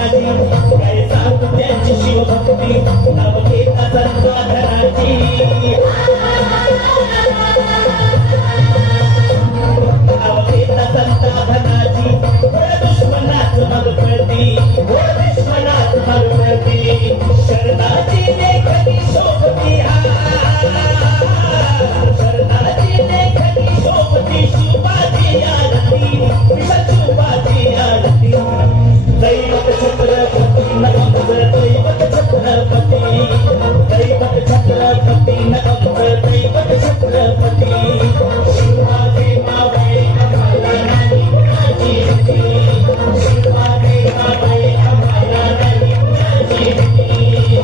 धनाची काय सांगू त्यांची शिवभक्ती नाव घेता संता धनाची नाव घेता संता धनाची दुश्मनाच मग कळती दुश्मनाच मग कळती शरणाची लेखनी शोभती शरणाची लेखनी शोभती शिवाजी आरती शिवाजी आरती दैवत छत्रपती नमः दैवत छत्रपती दैवत छत्रपती नमः दैवत छत्रपती शिवाजी मावळे आम्हाला नाही कुणाची भीती शिवाजी मावळे आम्हाला नाही कुणाची भीती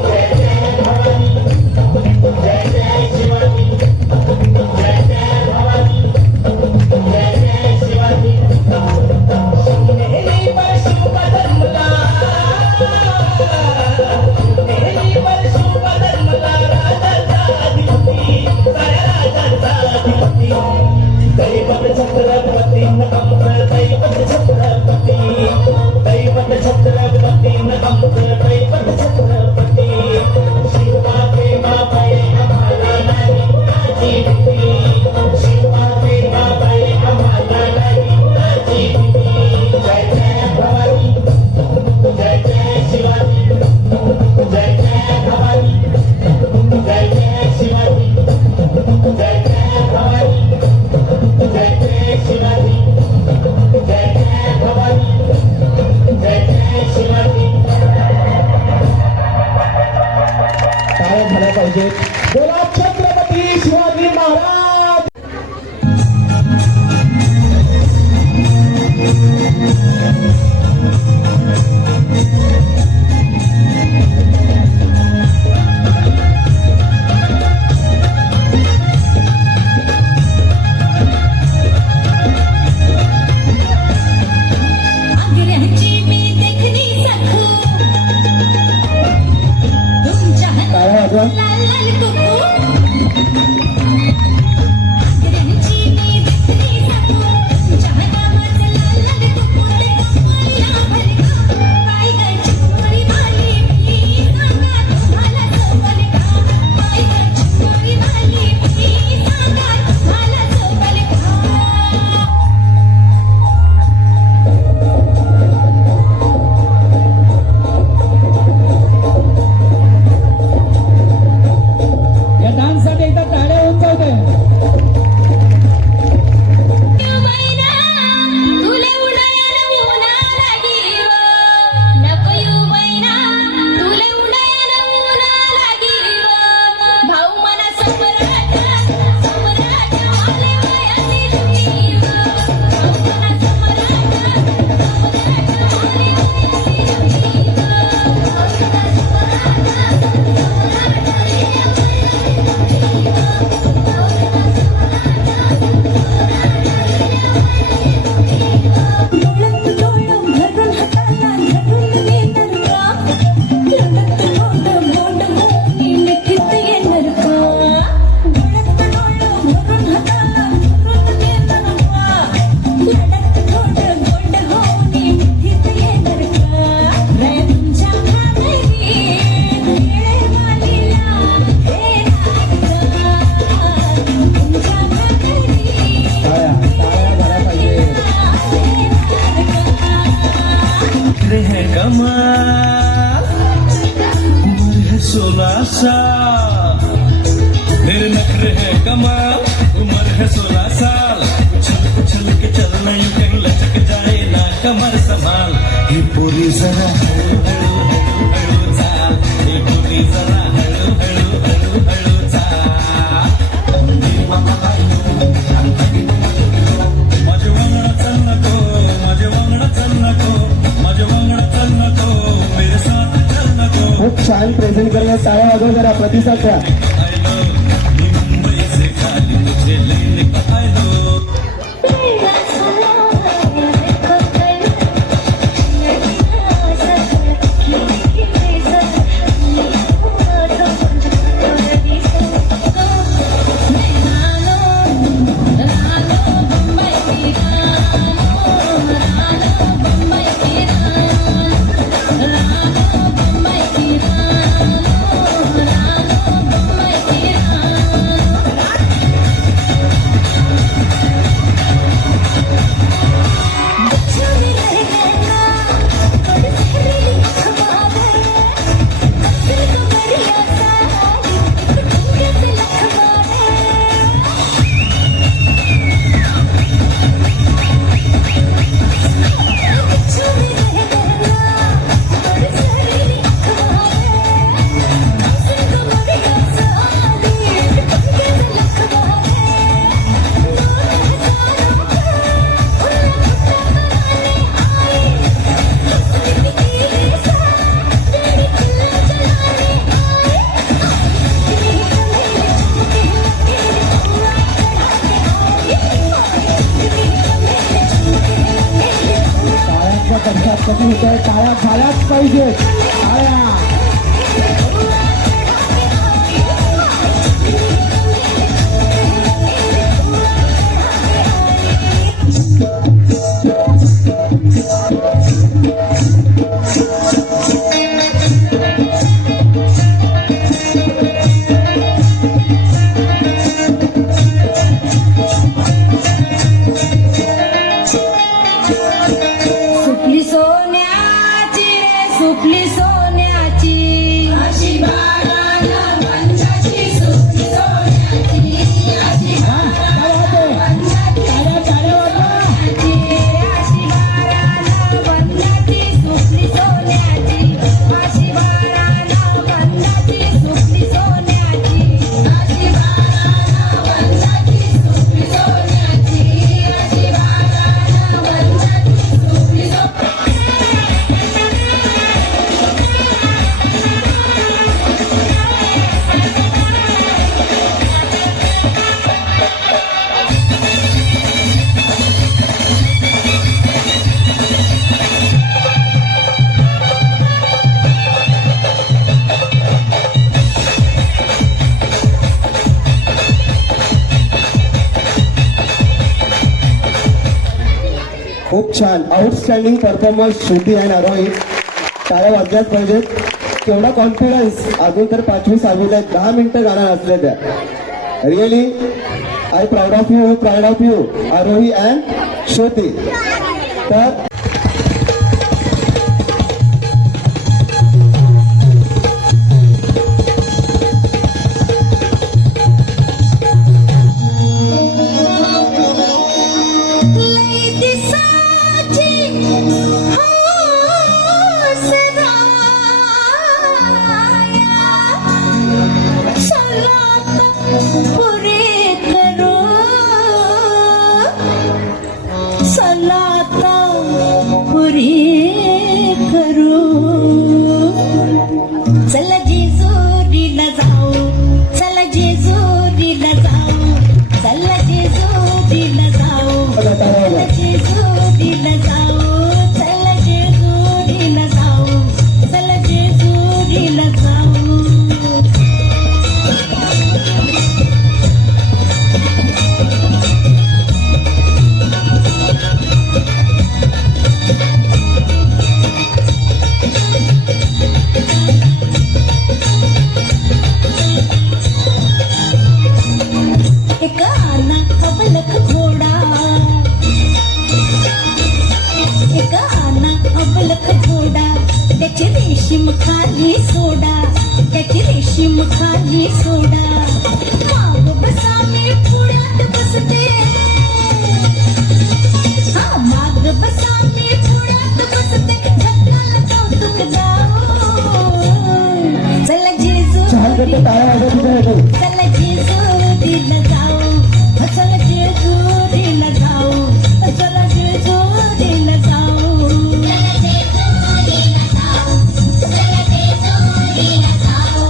जय जय भवानी जय जय शिवाजी जय जय भवानी जय जय शिवाजी नेहमी शुभ धर्मला नेहमी शुभ धर्मला राजाचा अधिपती राजाचा अधिपती दैवत छत्रपती नमः दैवत छत्रपती दैवत छत्रपती नमः दैवत छत्रपती शिवाजी मावळे आम्हाला नाही कुणाची भीती शिवाजी मावळे आम्हाला नाही कुणाची भीती जय जय भवानी जय जय शिवाजी जय जय भवानी जय जय शिवाजी जय जय भवानी जय जय शिवाजी जय जय भवानी जय जय शिवाजी काय झालं पाहिजे बोला छत्रपती शिवाजी महाराज आग्रहाची मी देखणी सखू तुमच्या काय वाजवा लाल लाल कुकू आग्रहाची मी देखणी सखू तुमच्या नावाचं लाल लाल कुकू ते कमळीला भरका काय ग चिमुरडी वाली मी सांगा तुम्हाला सोबल का काय ग चिमुरडी वाली मी सांगा तुम्हाला सोबल का या डान्ससाठी एकदा टाळ्या उंचावते युवैना तुले उडयन उन्हाला गिव नको युवैना तुले उडयन उन्हाला गिव भाऊ मना सम्राट आले वयाने गिव भाऊ मना सम्राट आले डोळ्यात डोळं भरून हाताला धरून येणार का लढत मोड मोड होऊन मिठीत येणार का डोळ्यात डोळं भरून हाताला धरून येणार का लढत मोड मोड होऊन मिठीत येणार का रे तुमच्या घरी वेळ मालीला हे तुमच्या घरी टाळ्या झाल्या पाहिजे नखरे है कमाल उम्र है 16 साल मेरे नखरे है कमाल उम्र है 16 साल उछल उछल के चलना यूं कहीं लचक जाए ना कमर संभाल ये पूरी जरा हळू हळू हळू हळू चाल ये पूरी जरा हळू हळू हळू हळू चाल माझे वांगडा चल नको माझे वांगडा चल नको माझे वांगडा चल नको मेरे साथ चल नको खूप छान प्रेझेंट करण्यात टाळ्या वाजवा जरा प्रतिसाद द्या I know मी मुंबई से खाली तुझे लेने का I know तेरा सलाम देखो पाहिजे टाळ्या. सुटली सोन्याची रे सुटली सोन्याची अशी बाळाला पंचाची सुटली सोन्याची अशी टाळ्या टाळ्या वाजवा. अशी बाळाला पंचाची सुटली सोन्याची अशी बाळाला पंचाची सुटली सोन्याची अशी बाळाला पंचाची सुटली सोन्याची अशी बाळाला पंचाची सुटली खूप छान आउटस्टँडिंग परफॉर्मन्स श्रुती आणि आरोही. टाळ्या वाजल्याच पाहिजेत. केवढा कॉन्फिडन्स. अजून तर 5वी 6वीला आहेत. 10 मिनिटं गाणं असल्या त्या. Really I proud of you Aarohi and Shruti. तर लई दिसाची हौसराया सलात पुरे करो सलात पुरे करो चला जेजुरीला जाऊ चला जेजुरीला जाऊ चला जेजुरीला जाऊ चला जेजुरीला जाऊ चला जेजुरीला जाऊ चला जेजुरीला जाऊ एक आना अबलख घोडा एक आना अबलख घोडा त्याची रेशीम खाली सोडा त्याची रेशीम खाली सोडा माग बसा मी पुढ्यात बसते हा माग बसा मी पुढ्यात बसते जगाला कौतुक जाऊ चला छान करते. जेजुरीला टाळ्या वाजवा. चला जेजुरीला जाऊ चला जेजुरीला जाऊ चला जेजुरीला जाऊ चला जेजुरीला जाऊ चला जेजुरीला जाऊ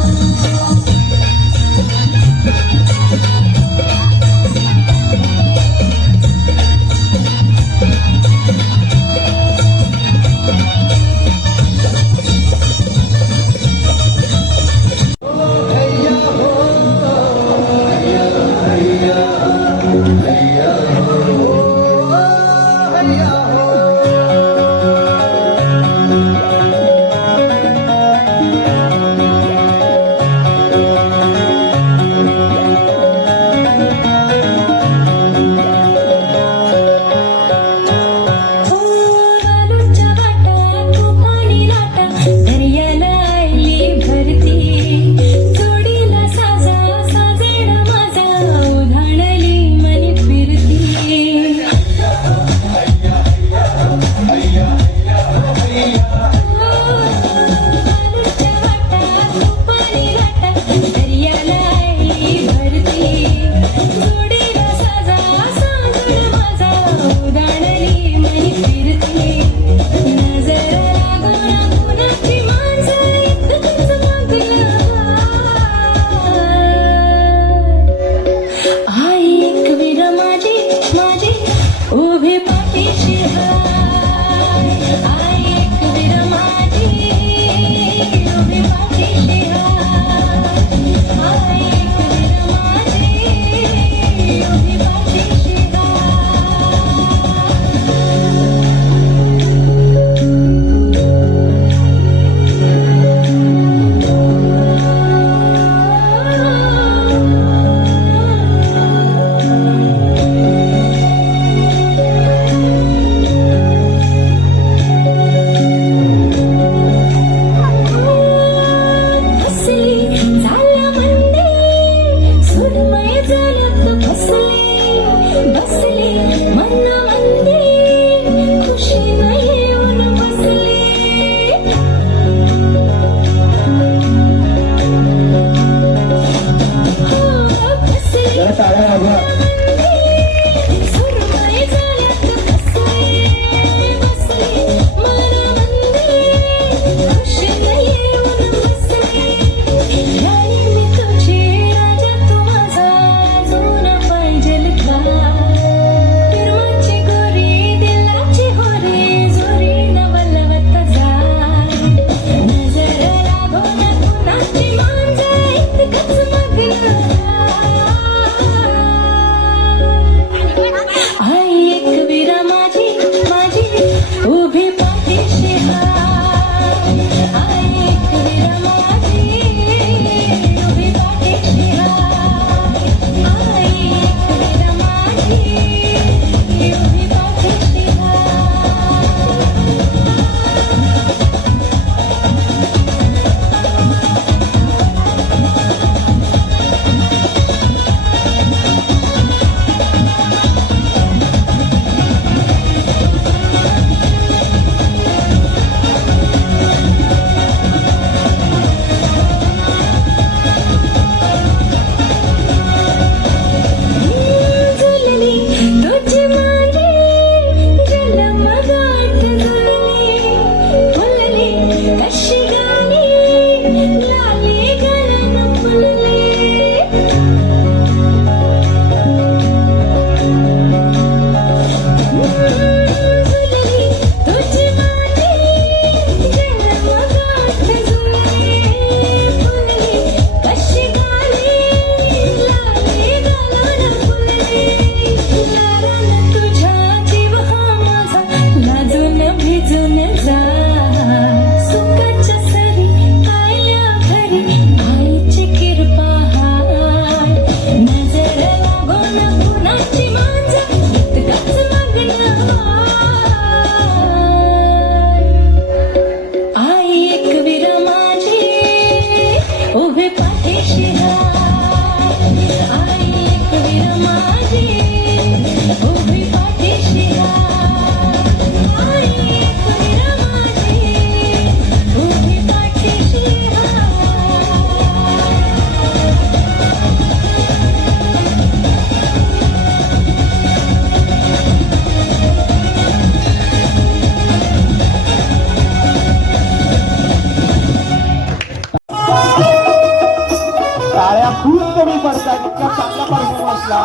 करतात इतका चांगला परफॉर्मन्सला.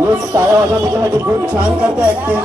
येस, टाळ्या वाजवा तुझ्यासाठी. खूप छान करते ऍक्टिंग.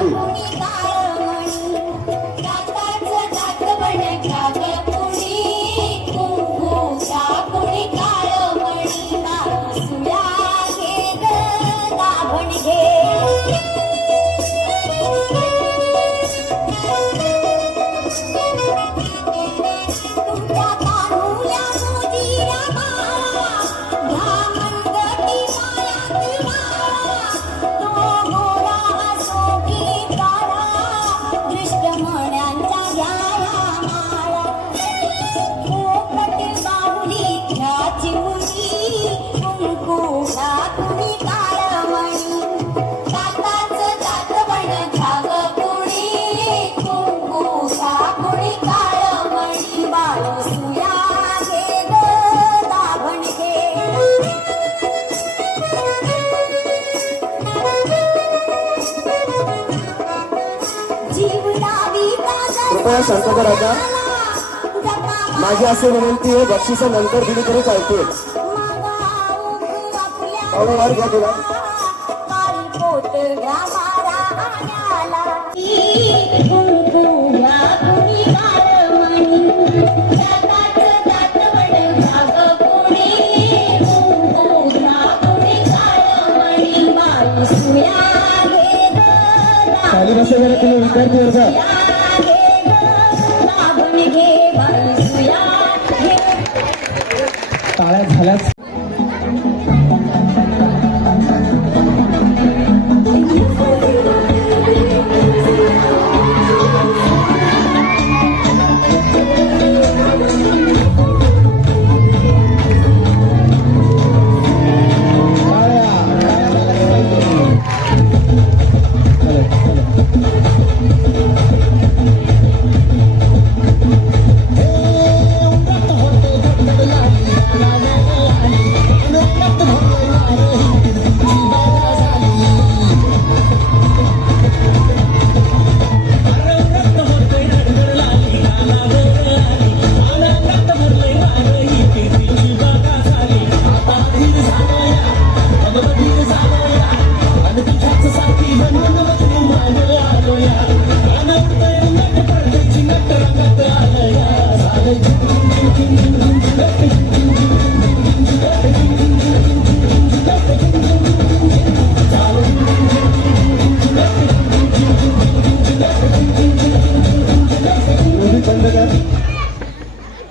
कृपया शांत राहा. माझी असे विनंती आहे, बक्षिस नंतर दिली तरी चालते. वर घ्या तुला. खाली बसा जरा तुम्ही विद्यार्थी वर्ग. टाळ्या झाल्याच.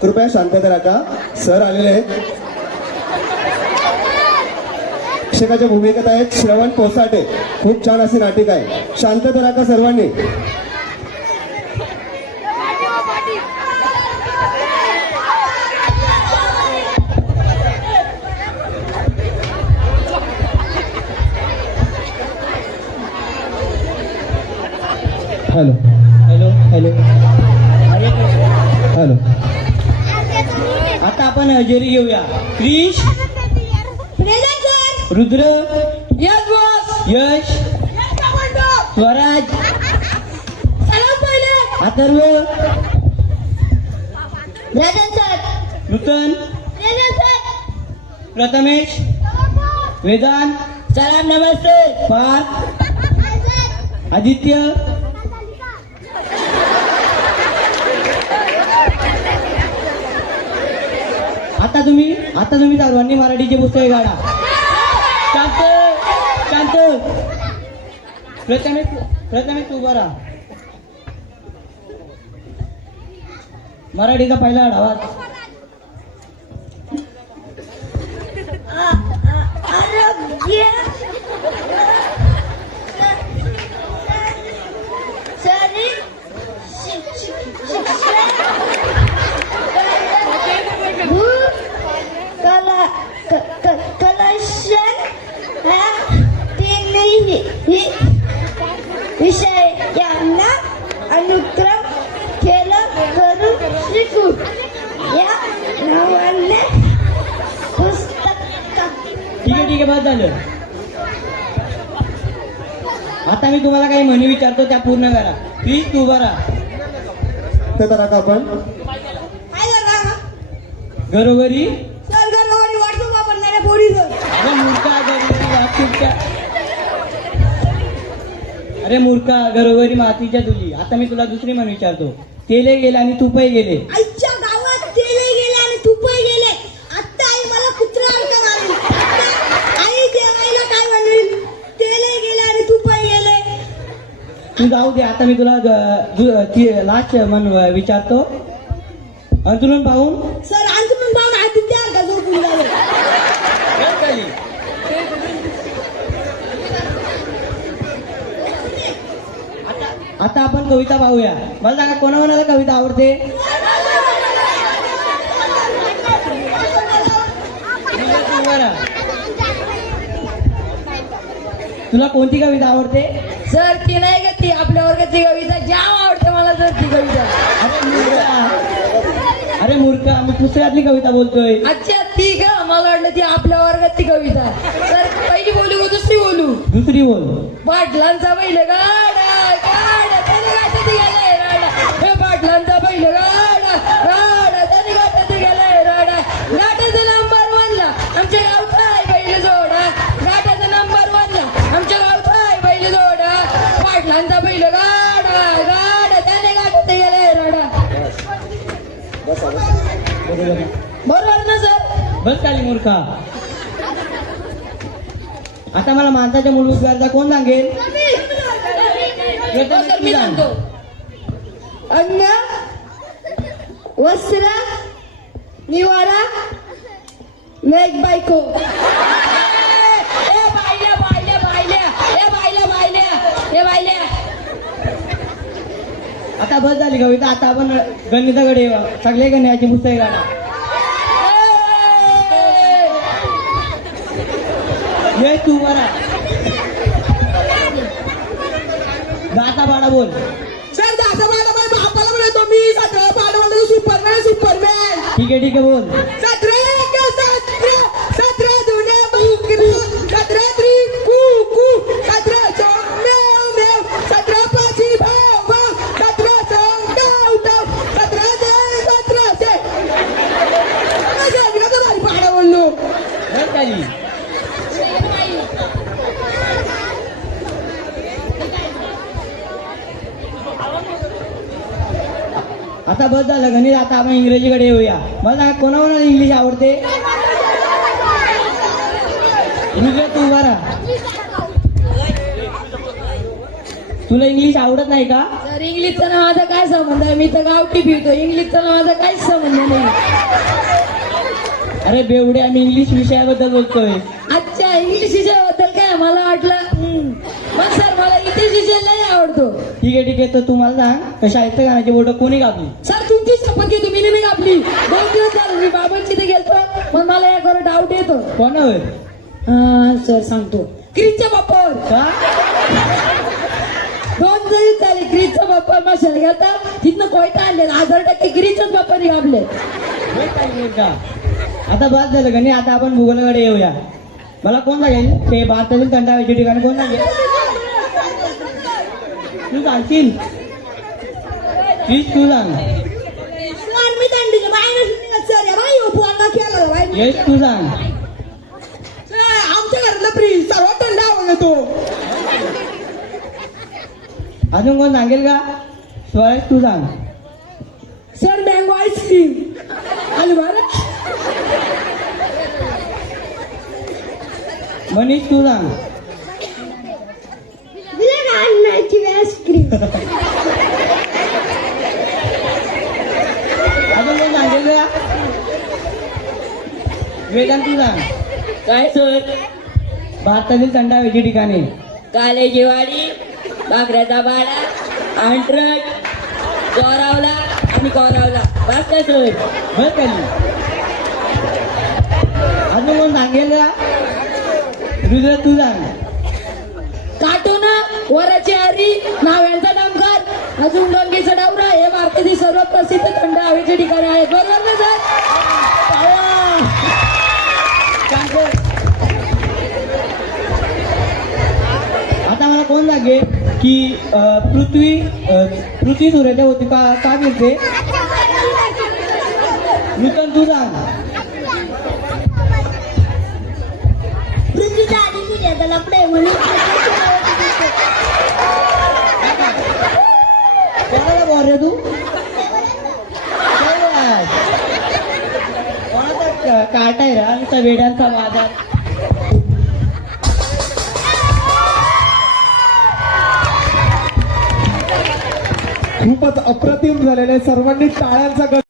कृपया शांतता राखा. सर आलेले आहेत. शिक्षकाच्या भूमिकेत आहेत श्रवण पोसाटे. खूप छान असे नाटिक आहे. शांतता राखा सर्वांनी. Hello hello hello hello. आता आपण हजेरी घेऊया. क्रिश, रुद्र, यश, स्वराज, अथर्व, नूतन, प्रथमेश, वेदांत, सलाम नमस्ते, पार्थ, आदित्य, आता तुम्ही सर्वांनी मराठीचे पुस्तके काढा. शांत शांत. प्रथमेश तू बरा. मराठीचा पहिला आढावा. आरोग्य शरीर कलशन ह्या तिन्ही विषयांना अनुक्रम केलं करू शिकू या नावाने पुस्तकात बस झालं. आता मी तुम्हाला काही म्हणी विचारतो त्या पूर्ण करा. प्लीज तू बरा. तर करा का आपण काय करणार घरोघरी सर घरोघरी व्हॉट्सअप वापरणाऱ्या पोरीचं अरे मूर्खा घरोघरी वाहतूकच्या अरे मूर्खा घरोघरी मातीच्या तुझी. आता मी तुला दुसरी म्हण विचारतो. तेले गेले आणि तुपही गेले. आईच्या गावात तेले गेले आणि तुपही गेले. आता आई मला कुत्रा अर्थ मारेल. आता आई जेवायला काय म्हणेल? तेले गेले आणि तुपही गेले. तू जाऊ दे. आता मी तुला लास्ट म्हण विचारतो. अंतरून पाहून सर अंतरून पाहून हाती द्या का झोपून जावे. आता आपण कविता पाहूया. मला सांगा कोणाकोणाला कविता आवडते? तुला कोणती कविता आवडते? सर ती नाही का ती आपल्या वर्गाची कविता जाम आवडते मला सर ती कविता. अरे मूर्ख मी दुसऱ्यातली कविता बोलतोय. अच्छा ती का मला वाटलं ती आपल्या वर्गाची कविता. सर पहिली बोलू का दुसरी बोलू? दुसरी बोल. पाटलांचा बैल गाडा गाडा त्याने गाठत गेलाय राडा. हे पाटलांचा बैल गाडा गाडा त्याने गाठत गेलाय राडा. गाठाचा नंबर वनला आमच्या गावचा आहे बैल जोडा. गाठाचा नंबर वनला आमच्या गावचा आहे बैल जोडा. पाटलांचा बैल गाडा गाडा त्याने गाठत गेलाय राडा. बरोबर ना सर? बस खाली मूर्खा. आता मला माणसाच्या मूलभूत गरजा कोण सांगेल? हो, सर मी सांगतो. अन्न वस्त्र निवारा मेघ बायको. ए बायल्या बायल्या बायल्या ए बायल्या बायल्या ए बायल्या. आता बस झाली कविता. आता आपण गणिताकडे सगळे गणिताची पुस्तके काढा. ये तू बरा. गाता बाळा बोल. सर दादा मॅडम बापाला म्हणतो मी 17 पाडवाला सुपरमॅन सुपरमॅन. ठीक आहे बोल. 17 दुने बुकरू 17 त्री कू कू 17 चौक मेव मेव 17 पाची भाव भाव 17 चौक डाव डाव 17 जय 17 जय. माझ्या भारी पाडा बोललो. बस खाली. आता बस झालं गणित. आता आपण इंग्रजीकडे येऊया. मला सांगा कोणाकोणाला इंग्लिश आवडते? तू बरा. तुला इंग्लिश आवडत नाही का? सर इंग्लिशचा ना माझा काय संबंध आहे? मी तर गावठी फिरतो. इंग्लिशचा ना माझा काहीच संबंध नाही. अरे बेवडे आम्ही इंग्लिश विषयाबद्दल बोलतोय. अच्छा इंग्लिश विषयाबद्दल काय मला वाटलं. मग सर मला इतिहास विषय नाही आवडतो. ठीक आहे तर तुम्हाला सांग कशा आहेत गाण्याची बोट कोणी कापली? सर तुमची शपथ घेतो मी नाही कापली. 2 दिवस झाले मी बाबांची ते गेलतो पण मला यावर डाऊट येतो. कोणावर? सर सांगतो क्रीजच्या बाप्पावर. का? 2 दिवस झाले क्रीजचा बाप्पा माशाला गेलता. तिथनं कोयता आणलेला 1000% क्रीजचाच बाप्पा निघाले. का? आता बस झालं गणित. आता आपण भूगोलाकडे येऊया. मला कोण सांगेल ते भारतातील थंड हवेचे ठिकाण कोण सांगेल? तू सांगशील? प्लीज तू सांग. सर मी थंडीच्या बाहेर निघत सर या बाई उपवास केला बाई. येस तू सांग. आमच्या घरातला फ्रीज सर्वात थंड हवा येतो. अजून कोण सांगेल का? स्वराज तू सांग. सर मँगो आईस्क्रीम आणि भारत. मनीष तू सांग. अन्नाची आईस्क्रीम. अजून कोण सांगेल का? वेदांत तू सांग. काय सर? भारतातील थंड हवेची ठिकाणे. कालेची वाडी, बाकऱ्याचा बाडा, अंटरट, गोरावला आणि कोरावला. बस काय सर? बस खाली. अजून कोण सांगेल का? रुद्र तू सांग. काटोना वराची आरी नाव्यांचा डंकर अजून गंगेचा डावरा हे भारतातील सर्वात प्रसिद्ध थंड हवेचे ठिकाण आहेत. बरोबर ना सर? सांगे की पृथ्वी सूर्याच्या होती का फिरते? नूतन तू सांग. पृथ्वीच्या आधी सूर्याचा लपडे म्हणून कोणाला बोल रे तू? कोणाचा काटा आहे रा नुसता वेड्यांचा बाजार. खूपच अप्रतिम झालेले, सर्वांनी टाळ्यांचा गजर.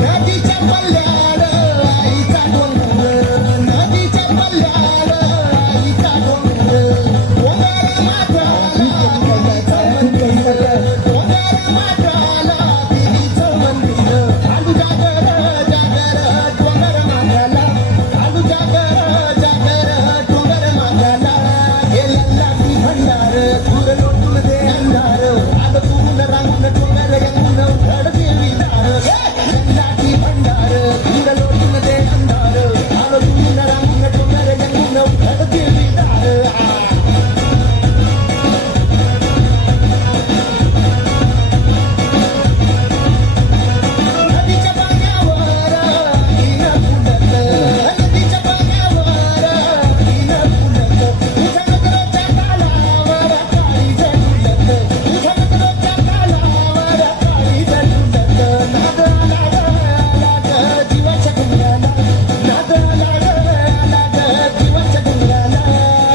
नदीच्या पल्ल्यावर आईचा डोंगर, नदीच्या पल्ल्यावर आईचा डोंगर, डोंगर माथ्याला देवीचं मंदिर, डोंगर माथ्याला देवीचं मंदिर, आलू जागर जागर डोंगर माथ्याला, आलू जागर जागर डोंगर माथ्याला, हे लल्लाटी भंडार दूर लोटून दे अंधार, आलं तून रांगून डोंगर यंगून उघड देवी दार. लल्लाटी भंडार दूर लोटून दे अंधार, आलं तून रांगून डोंगर यंगून उघड देवी दार. नदीच्या पाण्यावर इन फुलत, नदीच्या पाण्यावर इन फुलत, तुझ्या नगराच्या तालावर काळी झुलत, तुझ्या नगराच्या तालावर काळी झुलत. नाद आला ग जीवाच्या गुंगराला, नाद आला ग जीवाच्या गुंगराला,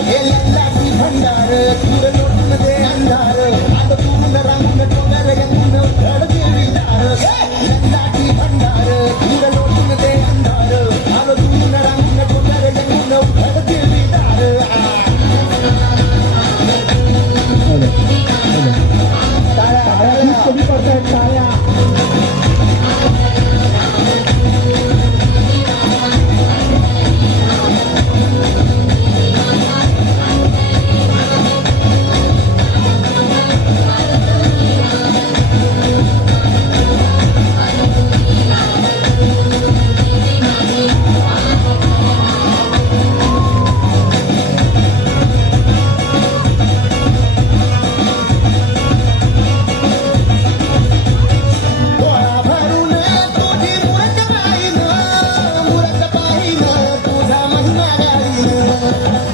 हे लल्लाटी भंडार दूर लोटून दे अंधार, आलं तून रांगून डोंगर यंगून उघड देवी दार. लल्लाटी भंडार दूर लोटून दे अंधार, आलं तून रांगून डोंगर यंगून उघड देवी दार. टाळ्या खूप कमी पडतायत, टाळ्या. डोळा भरून तुझी मूरत पाहिनं, मूरत पाहिनं तुझा महिना गाईनं,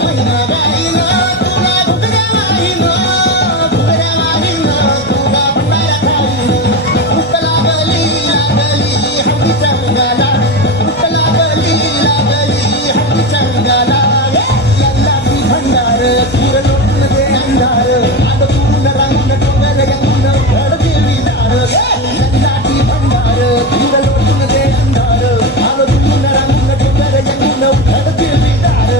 महिना गाईनं तुला घुगऱ्या मारीनं, घुगऱ्या मारीनं तुझा भंडारा खाईनं. भूक लागली लागली हळदीच्या अंगाला, भूक लागली लागली हळदीच्या अंगाला, लल्लाटी भंडार दूर लोटून दे अंधार, आलं तून रांगून डोंगर यंगून उघड देवी दार. लल्लाटी भंडार दूर लोटून दे अंधार, आलं तून रांगून डोंगर यंगून उघड देवी दार.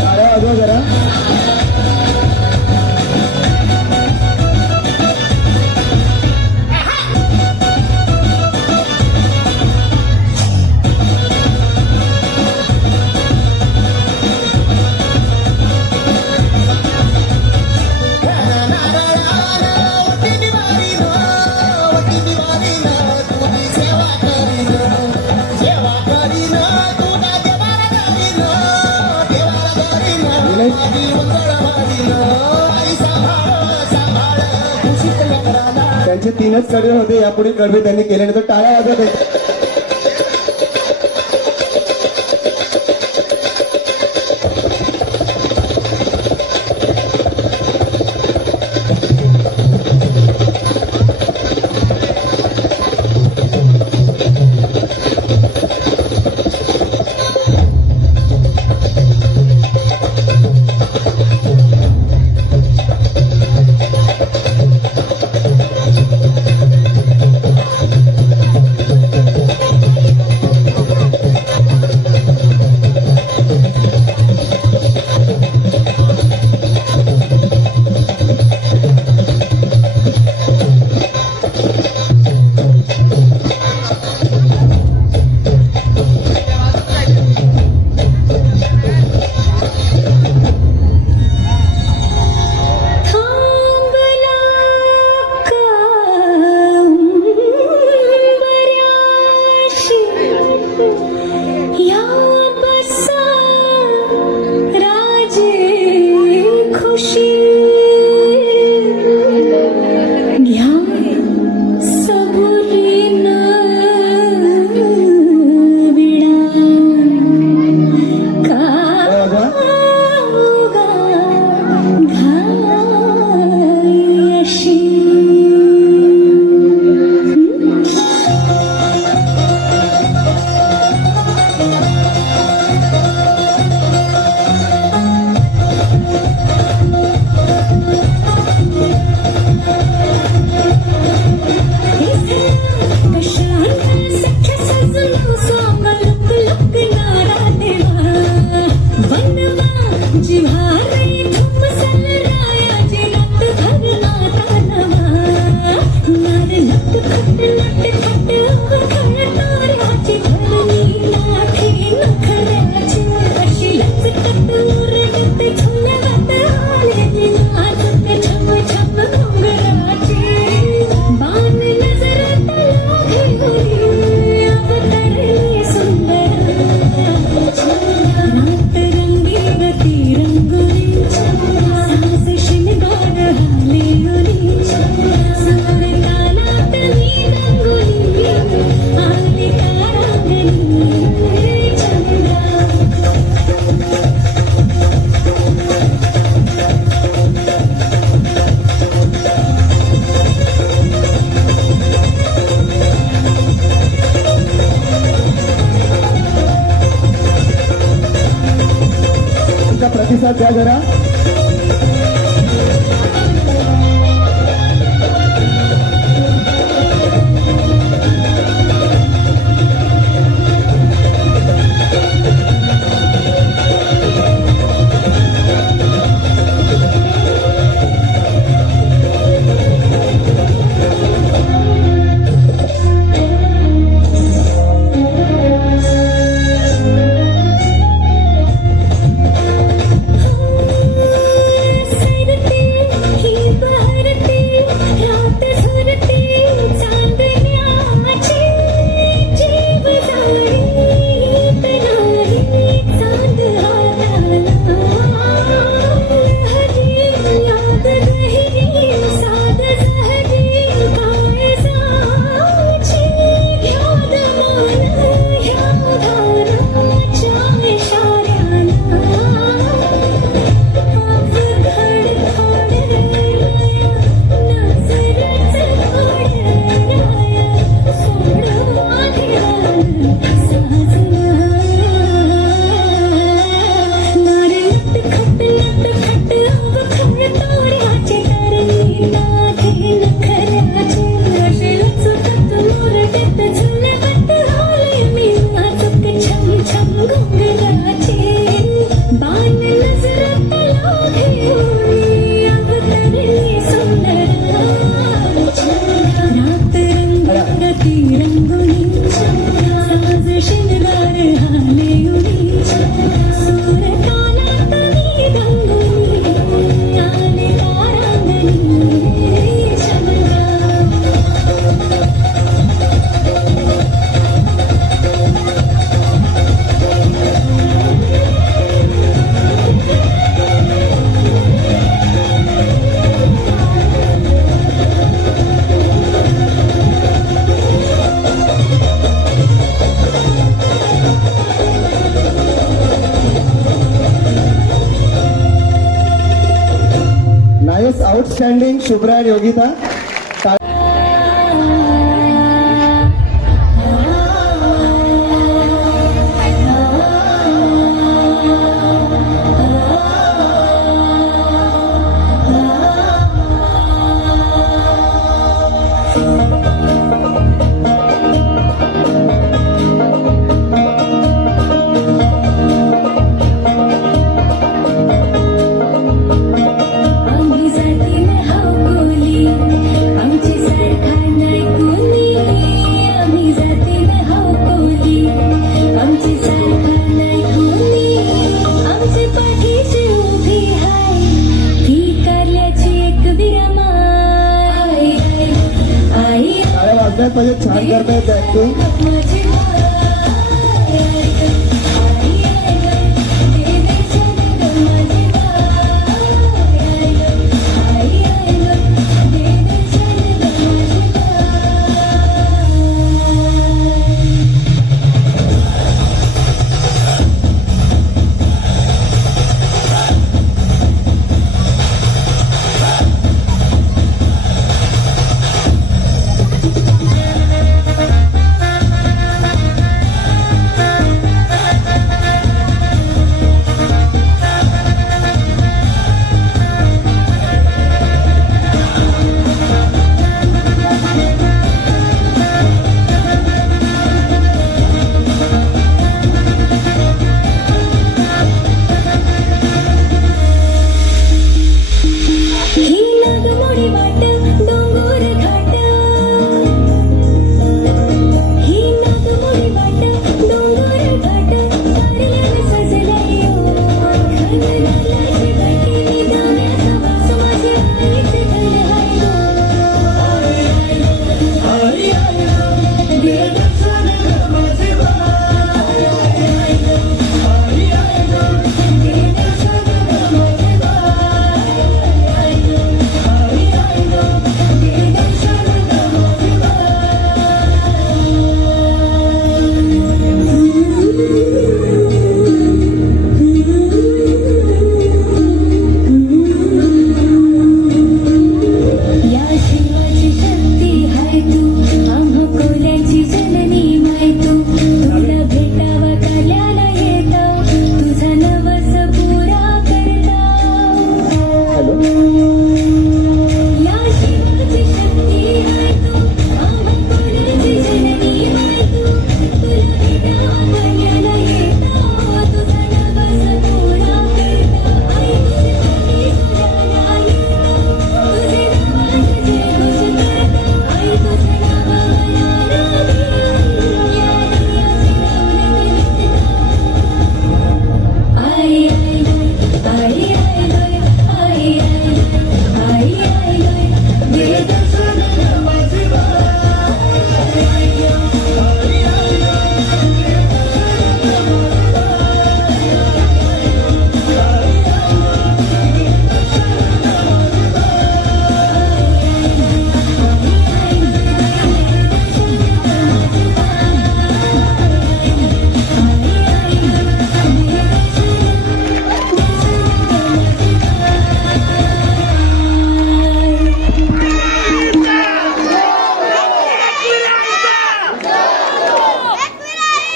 टाळ्या वाजवा जरा. त्यांचे तीनच कडवे होते, यापुढे कडवे त्यांनी केले नाही. तर टाळ्या वाजवत. प्रतिसाद द्या जरा. सरते ही बहरते रात झुरते चांदण्याची जीव जाणे तनाही चांद हरी याद गहिरी साद जहरी काळजाची याद मान ह्या धाराच्या इशाऱ्यानं बाण नजरत लागे अवतरली सुंदर रात रंगती रंगोली साज शिंगार हाले उडी सूर कानात मी गंगोली आले तारांगणी चंद्रा. नाईस, आउटस्टँडिंग शुभ्रा आणि योगिता. आम्ही जाती हवली आमची सारखा नाही कोणी. आम्ही जाती हवली आमची सारखा नाही कोणी. आमची पाठीची उभी हाय ती कारल्याची एक विरमाई. आई टाळ्या वाजल्यात पाहिजे, छान करतायत ऍक्टिंग. माझी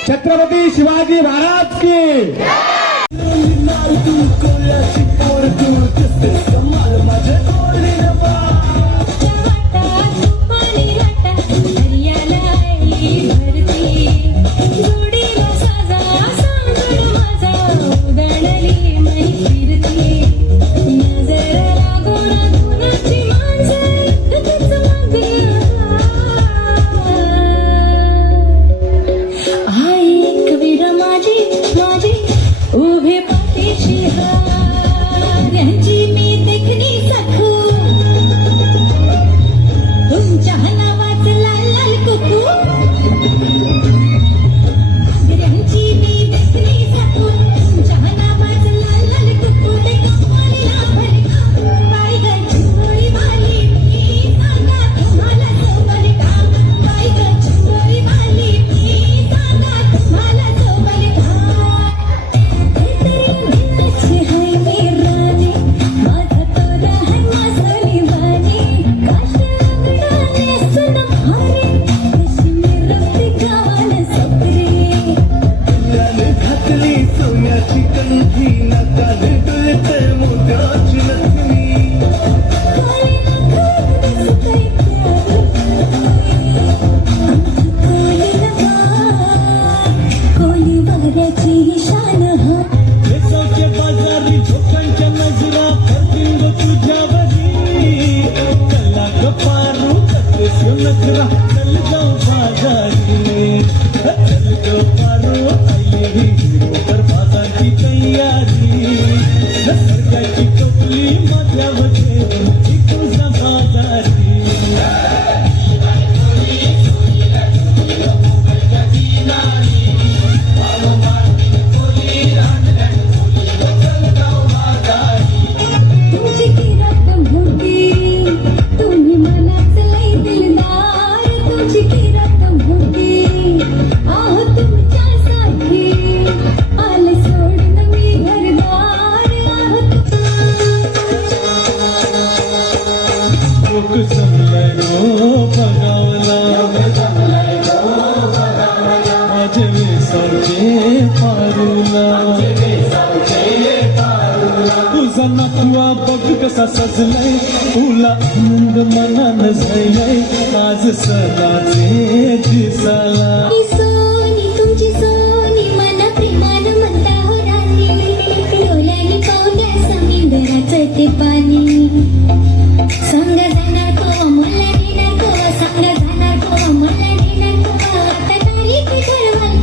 छत्रपती शिवाजी महाराज की उभे पाठीशी यांची मी देखणी सखू तुमच्या नावाचं लाल लाल कुकू यांची मी देखणी सखू तुमच्या नावाचं लाल लाल कुकू ते कमालीला भरका बाई गं चोळी वाली मी सांगा तुम्हाला सोबत का बाई गं चोळी वाली मी सांगा तुम्हाला सोबत का अच्छे है मेरा ने माझा तोरा है मासली वाणी काश लगडाने सुन भारे कशी मेरा गावान सपरे घातली सोन्याची कंठी नाकात डुलत मोत्याची लक्ष्मी कोई वाऱ्याची शान हा केसाच्या बाजारी झोकांच्या नजरा पडतील ग तुझ्यावरी कल्ला गपारू कसे नजरा चल जाऊ बाजारी चल गपारू आली तर बाजारची तयारी निसर्गाची टोपली माझ्यावरची तुझा बाजारी तुमची किरात मोठी तुम्ही मनाच लई दिलदार तुमची किरात मोठी आहो तुमच्यासाठी आले सोडून मी घरदार आहो लोक जमलाय गो बघावला माझे वेसाचे पारूला तुझा नातवा बघ कसा सजलाय तुला आनंद मनान झालाय आज सणाचे दिसाला ही सोनी तुमची सोनी मन प्रेमान म्हणता हो राणी डोल्यानी पावल्या समुद्राचं ते पाणी संग जाणार को मला नेणार को संग जाणार को मला नेणार को आता झाली की ठरवाल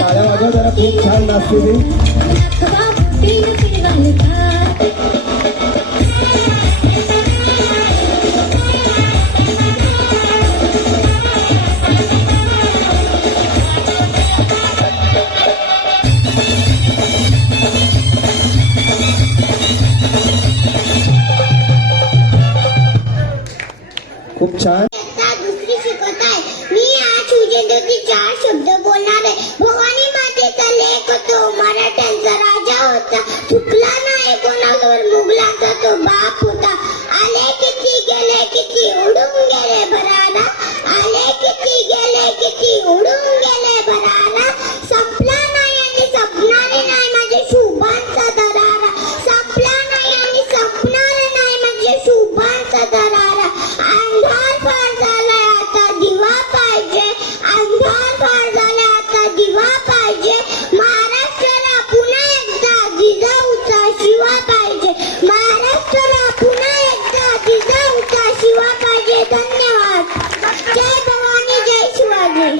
टाळ्या वाजवा जरा, खूप छान नाचते ती. नखवा फुटीन फिरवाल का खूप छान. इयत्ता दुसरी शिकत आहे. मी आज शिवजयंतीचे 4 शब्द बोलणार आहे. भवानी मातेचा लेक तो मराठ्यांचा राजा होता. चुकला नाही कोणावर मुघलांचा तो बाप होता. आले किती गेले किती उडून गेले भरारा. आले किती गेले किती उडून गेले भरारा. संपला नाही आणि संपणारे नाही माझे शुभांचा दरारा. संपला नाही आणि संपणारे नाही म्हणजे शुभांचा दरारा. अंधार फार झालाय आता दिवा पाहिजे. अंधार फार झालाय आता दिवा पाहिजे. महाराष्ट्राला पुन्हा एकदा जिजाऊचा शिवा पाहिजे. महाराष्ट्राला पुन्हा एकदा जिजाऊचा शिवा पाहिजे. धन्यवाद. जय भवानी जय शिवाजी.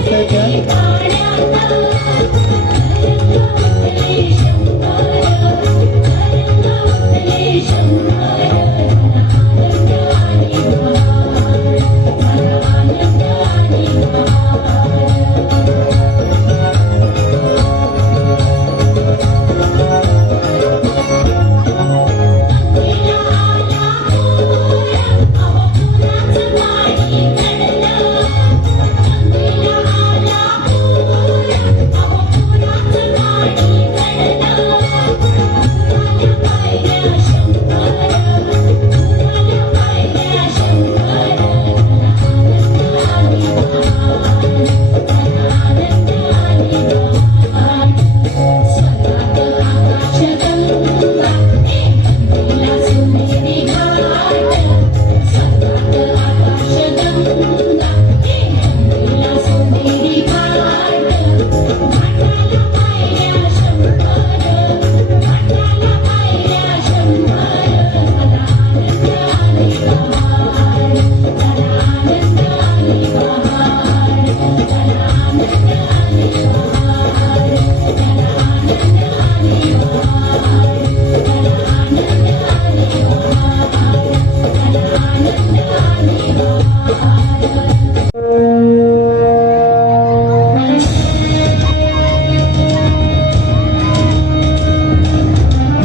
वाजतायत त्या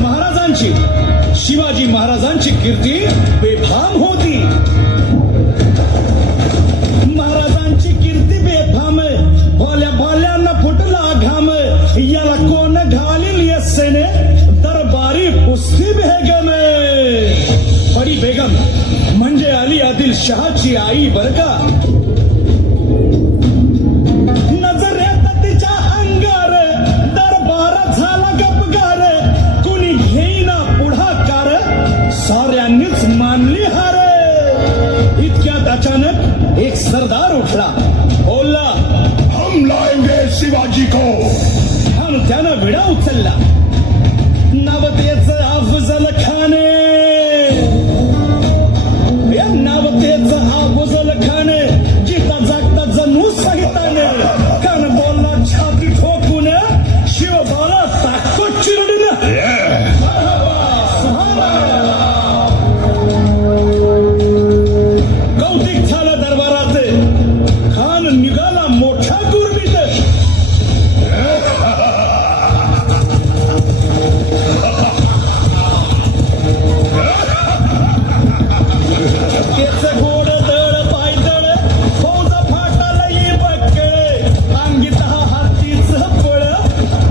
महाराजांची शिवाजी महाराजांची कीर्ती बेफाम होती. महाराजांची कीर्ती बेफाम भोल्या भाल्यांना फुटला घाम याला कोण घालील यस्सेने दरबारी कुस्ती बेगम बडी बेगम म्हणजे अली आदिल शहाची आई बर का. नजरेत तिच्या अंगार दरबार झाला गपगार कुणी घेईना पुढाकार साऱ्यांनीच मानली हार. इतक्यात अचानक एक सरदार उठला बोलला हम लाएंगे शिवाजी को. आणि त्यानं विडा उचलला नवतेच अफजल खाने. या नवतेच अफजल खाने जिता जागता जणू सहिताने कान बोलला छाती ठोकून शिवबाला टाकतो चिरडीनं. कौतिक झालं दरबारात खान निघाला मोठ्या गुरबीत. त्याचं गोड दळ पायदळ फौज फाटाला बक्कळ अंगीत हातीच पळ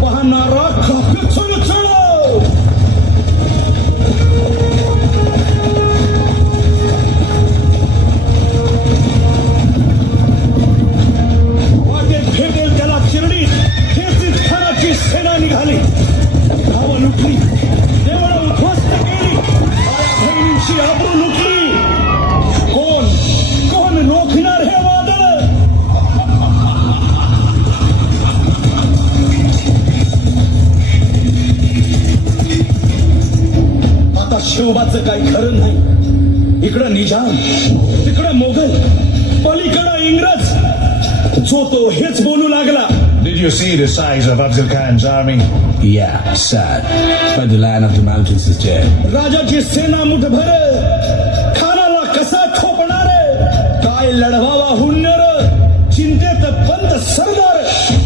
पाहणारा खाक चुळचुळ. वाटेत भेटेल त्याला चिरडीत खेचीत खानाची सेना निघाली. गावं लुटली देवळं उद्ध्वस्त केली आया बहिणींची आबरू लुटली. कोण कोण रोखणार हे वादळ. आता शिवबाचं काही खरं नाही. इकडं निजाम तिकडं मोगल पलीकडं इंग्रज जो तो हेच बोलू लागला. Did you see the size of Afzal Khan's army? Yeah, sad. But the Lion of the Mountains is dead. राजाची सेना मुठभर खानाला कसा ठोपणार. काय लढवावा हुन्नर चिंतेत पंत सरदार.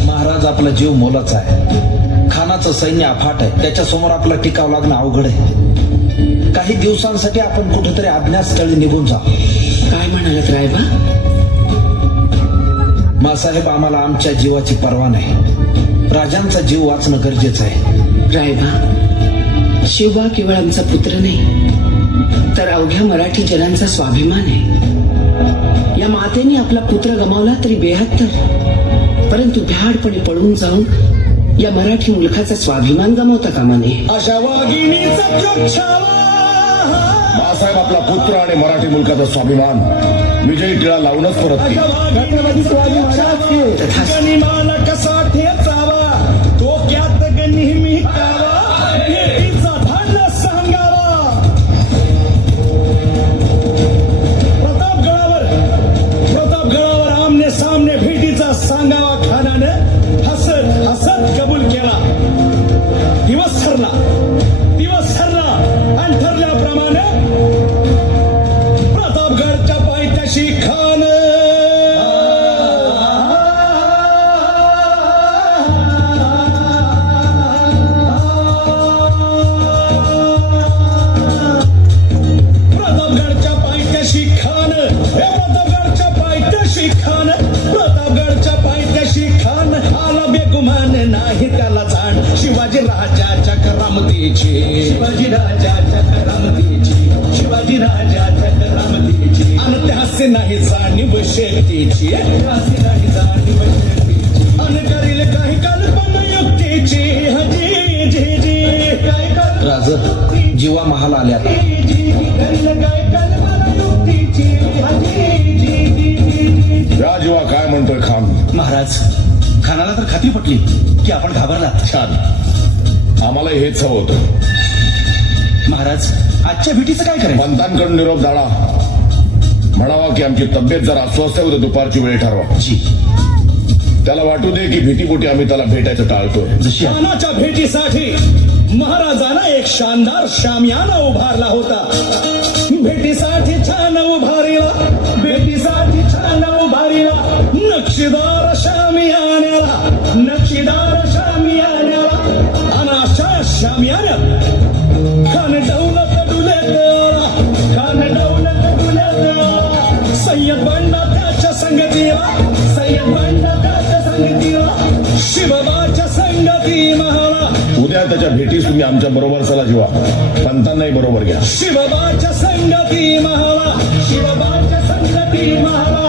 महाराज आपला जीव मोलाचा आहे. खानाचं सैन्य अफाट आहे. त्याच्यासमोर आपला टिकाव लागणं अवघड आहे. काही दिवसांसाठी आपण कुठेतरी अज्ञातस्थळी निघून जा. काय म्हणालात रायबा? मासाहेब आम्हाला आमच्या जीवाची पर्वा नाही. राजांचा जीव वाचणं गरजेचं आहे. रायबा, शिवबा केवळ आमचा पुत्र नाही तर अवघ्या मराठी जनांचा स्वाभिमान आहे. या मातेने आपला पुत्र गमावला तरी 72, परंतु भ्याडपणे पळून जाऊन या मराठी मुलखाचा स्वाभिमान गमावता कामा नये. अशा वाघिणीचा जग छावा. बाळासाहेब आपला पुत्र आणि मराठी मुलकाचा स्वाभिमान विजयी टिळा लावूनच परत केला. छत्रपती शिवाजी महाराज की. गनिमाला कसा ठेचावा डोक्यात नेहमी कावा भेटीचा धान्य सांगावा. प्रतापगडावर आमने सामने भेटीचा सांगा करामतीची शिवाजी राजाच्या करामतीची शिवाजी राजाच्या करामतीची आणि हास्य नाही जाणीव शेतीची हास्य नाही जाणीव शेतीची आणि करील काही कल्पना युक्तीची हजी जी जी काय कर राज जीवा महाल आल्यात करील काय कल्पना युक्तीची या जीवा काय म्हणतोय खान महाराज खानाला तर खात्री पटली की आपण घाबरला छान आम्हाला हेच हवं होतं महाराज आजच्या भेटीचं काय करायचं पंतांकडून निरोप झाला म्हणावा की आमची तब्येत जरा अस्वस्थ आहे उद्या दुपारची वेळ ठरवा जी त्याला वाटू दे की भीतीपोटी आम्ही त्याला भेटायचं टाळतोय जशी खानाच्या भेटीसाठी महाराजांना एक शानदार शामियाना उभारला होता भेटीसाठी छान उभारीला भेटीसाठी छान उभारीला नक्षीदार शामियान्याला नक्षीदार शामियान्याला आणि अशा शामियान्यात खान दौलत डुलेला खान दौलत डुलेला सय्यद बंडा त्याच्या संगतीला सय्यद बंडा त्याच्या संगतीला शिवबाच्या संगती महाला उद्या त्याच्या भेटीस तुम्ही आमच्या बरोबर चला जीवा पंतांनाही बरोबर घ्या शिवबाच्या संगती महाला शिवबाच्या संगती महाला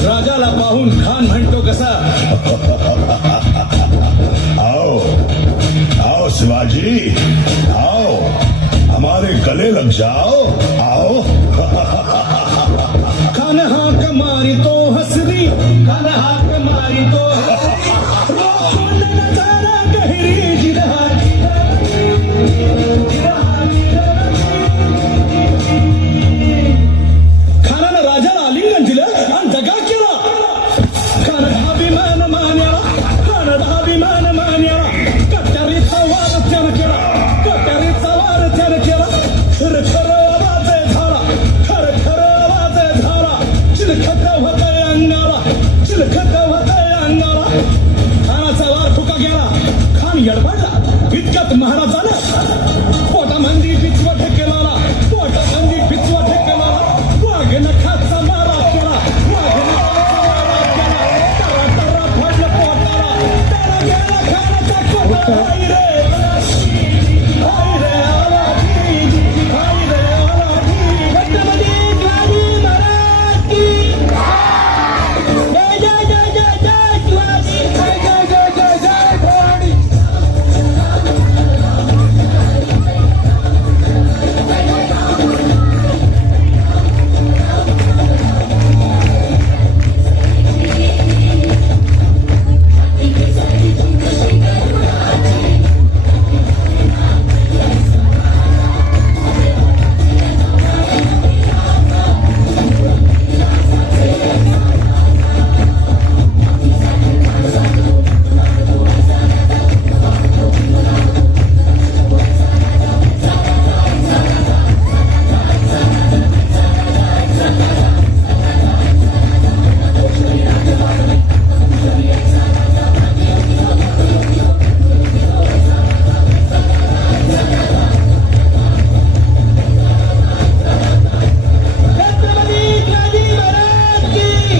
राजाला पाहून खान म्हणतो कसा आओ आओ शिवाजी आओ हमारे गले लग जाओ आओ खान हाक मारी तो हसरी खान हाक मारी तो गहिरी जिरहा खानानं राजाला आलिंगन दिलं आणि दगा केला खानला अभिमान मान्याला खानला अभिमान मान्याला कट्यारीचा वार त्यानं केला कट्यारीचा वार त्यानं केला खर खर आवाज झाला खर खर आवाज झाला चिलखत होतय अंगाला चिलखत होतय अंगाला खानाचा वार फुका गेला खान यडबडला इतक्यात महाराजानं पोटामंदी पिचवा ठेकेला पोटामंदी पिचवा ठेकेला वाघ नखाचा मारा केला वाघ नखाचा मारा केला तरा तरा पडलं पोटाला त्याला गेला खानाचा कोटा हाय रे आला हाय रे आला छत्रपती शिवाजी महाराज की जय जय जय जय जय शिवाजी जय जय जय जय जय भवानी छत्रपती शिवाजी महाराज की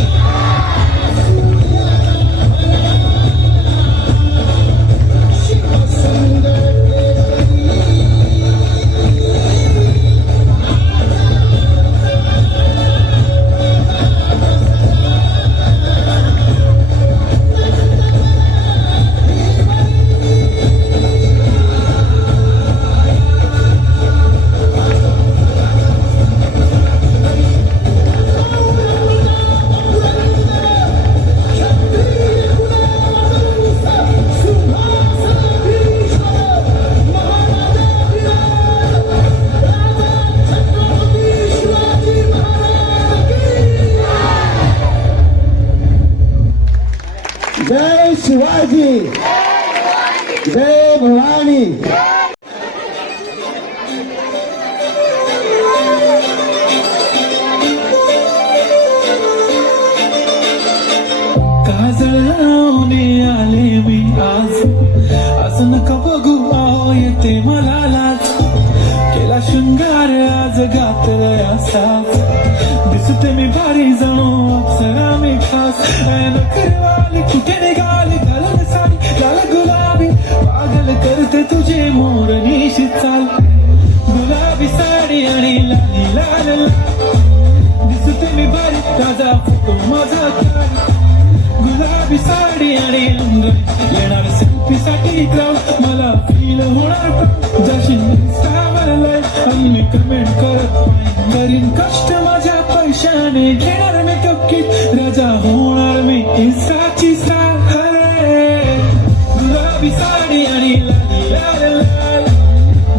जय शिवाजी जय भवानी काजळावणे आले मी आज आज नका बघू आओ येते मला लाज केला शृंगार आज गात वाटलं साफ दिसते मी भारी जणू अप्सरा मी खास नखरवाली कुठे निघाली घालून साडी लाल गुलाबी पागल करते तुझे मोरनीशी चाल गुलाबी साडी आणि लाली लाल लाल दिसते मी भारी ताजा फोटो माझा काढ गुलाबी साडी आणि अंगण येणार सेल्फी साठी क्राऊड मला फील होणार जशी इंस्टावर लाईक आणि मी कमेंट करत करीन कष्ट माझ्या पैशाने घेणार मेकअप किट राजा होणार मी इंस्टाची स्टार गुलाबी साडी आणि लाली लाल लाल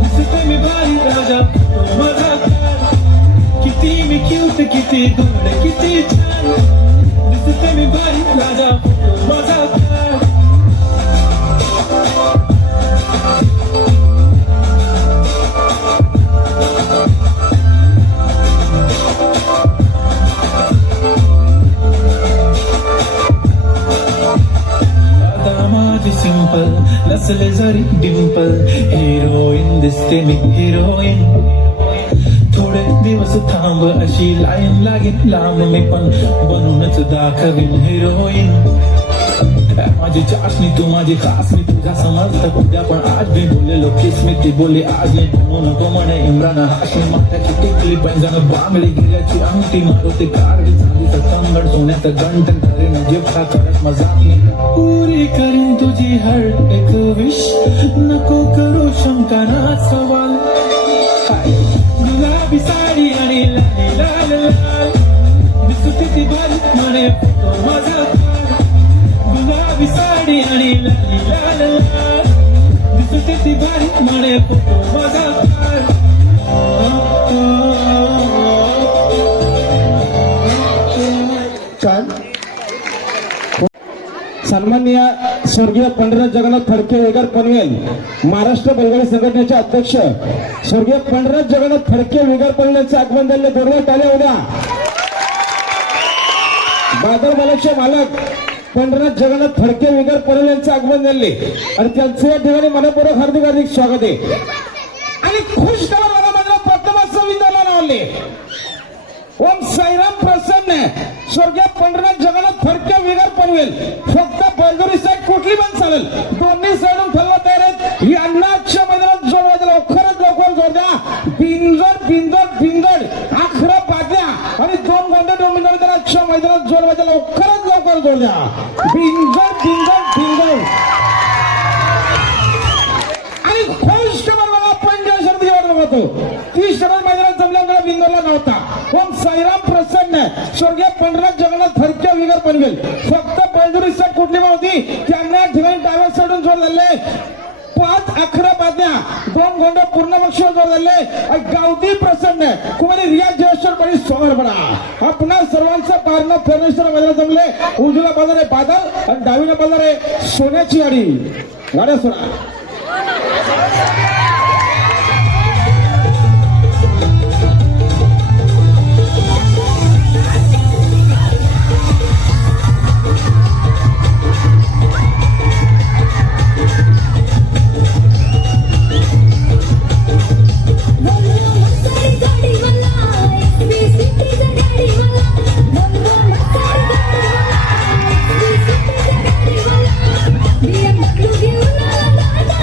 दिसते मी भारी राजा फोटो माझा काढ किती मी क्यूट किती गोड किती छान दिसते मी भारी राजा फोटो माझा काढ आता माझी सिंपल नसले जरी डिंपल हिरोईन दिसते मी हिरोईन थोडे दिवस थांब अशी लाईन लागेल लांब मी पण बनूनच दाखवीन हिरोईन माझी चाशनी तू माझी खास मी तुझा समजत उद्या पण आज मी बोललेलो किस मी ती बोलली आज मी म्हणू नको म्हणे इम्रान हाशी माथ्याची टिकली पैंजण बांगडी गिऱ्याची अंगठी मारुती कारडी चांदीचं कंगड सोन्याचं गंटन करीन गिफ्ट करत मजा मी पुरी करीन तुझी हर एक विश नको करू शंका ना सवाल गुलाबी साडी आणि लाली लाल लाल दिसते ती भारी म्हणे फोटो माझा काढ गुलाबी साडी आणि लाली लाल लाल दिसते ती भारी म्हणे फोटो माझा काढ छान. सन्माननीय स्वर्गीय पंढरनाथ जगन्नाथ फडके वेगर पनवेल महाराष्ट्र बैलगाडी संघटनेचे अध्यक्ष स्वर्गीय पंढरनाथ जगन्नाथ फडके वेगर पनवेलचे आगमन झाले जोरदार टाळ्या उद्या. बादल बालकचे मालक पंढरनाथ जगन्नाथ फडके वेगर पनवेल यांचे आगमन झाले आणि त्यांचे या ठिकाणी मनपूर्वक हार्दिक हार्दिक स्वागत आहे. आणि खुश खबर मला माझ्या प्रथमच विंदाला लावले ओम साईराम प्रसन्न स्वर्गीय पंढरनाथ जगन्नाथ फडके वेगर पनवेल फक्त बलगोरी साईड कुठली पण चालेल दोन्ही साईडून ठरवा तयार आहेत यांना आजच्या मैदानात जोर वाजला लवकरच लवकर जोर द्या. बिंजड बिंजड बिंजड अकरा बादल्या आणि दोन गोंडे डोमिनर त्याला आजच्या मैदानात जोर वाजला लवकरच लवकर जोर द्या. बिंजड बिंजड बिंजड आणि खुश खबर मला आपण ज्या शर्यतीवर बघतो ती शर्यत मैदानात जमल्यामुळे बिंदरला नव्हता. ओम साईराम प्रसन्न स्वर्गीय पंढरनाथ जगन्नाथ फडके वेगर पनवेल फक्त बलदुरी साईड कुठली होती त्यांना ठिकाणी डाव्या साईडून जोर झाले 5-11 बादल्या दोन गोंड पूर्ण बक्षीस जोर झाले. गावठी प्रसन्न कुमारी रिया जयेश्वर पडी सोमरपडा आपणा सर्वांचं पारणं फेरणेश्वर मैदानात जमले. उजव्या बाजारे बादल आणि डावीला बाजारे सोन्याची गाडी गाड्या सोडा. BMW घेऊन आला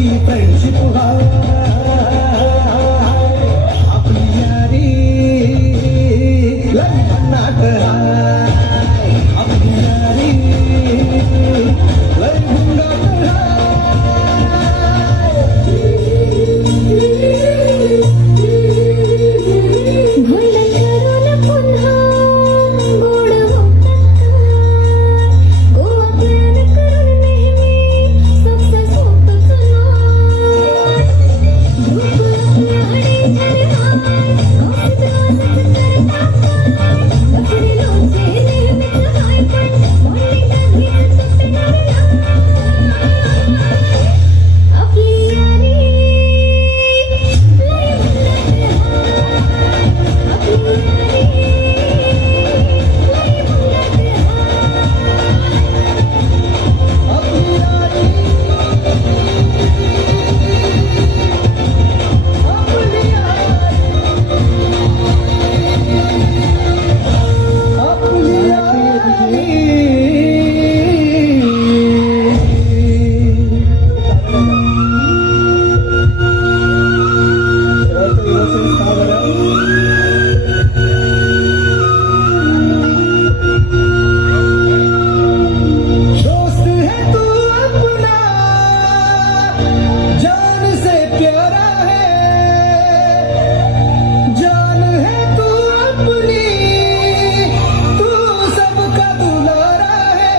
आपली फ्रेंडशिप आपली यारी लई भन्नाट आपली यारी लई भन्नाट भूल करून पुन्हा गोड होतात गोवा प्लॅन करून नेहमी सक्सेस होतच ग्रुप आपल्याकडे झाले ऑफिस वाजत करतात लफडे लोचे नेहमीच हाय पण बॉन्डिंग हीच तुटणार आपली यारी लई दोस्त है तू अपना जान से प्यारा है जान है तू अपनी तू सबका दुलारा है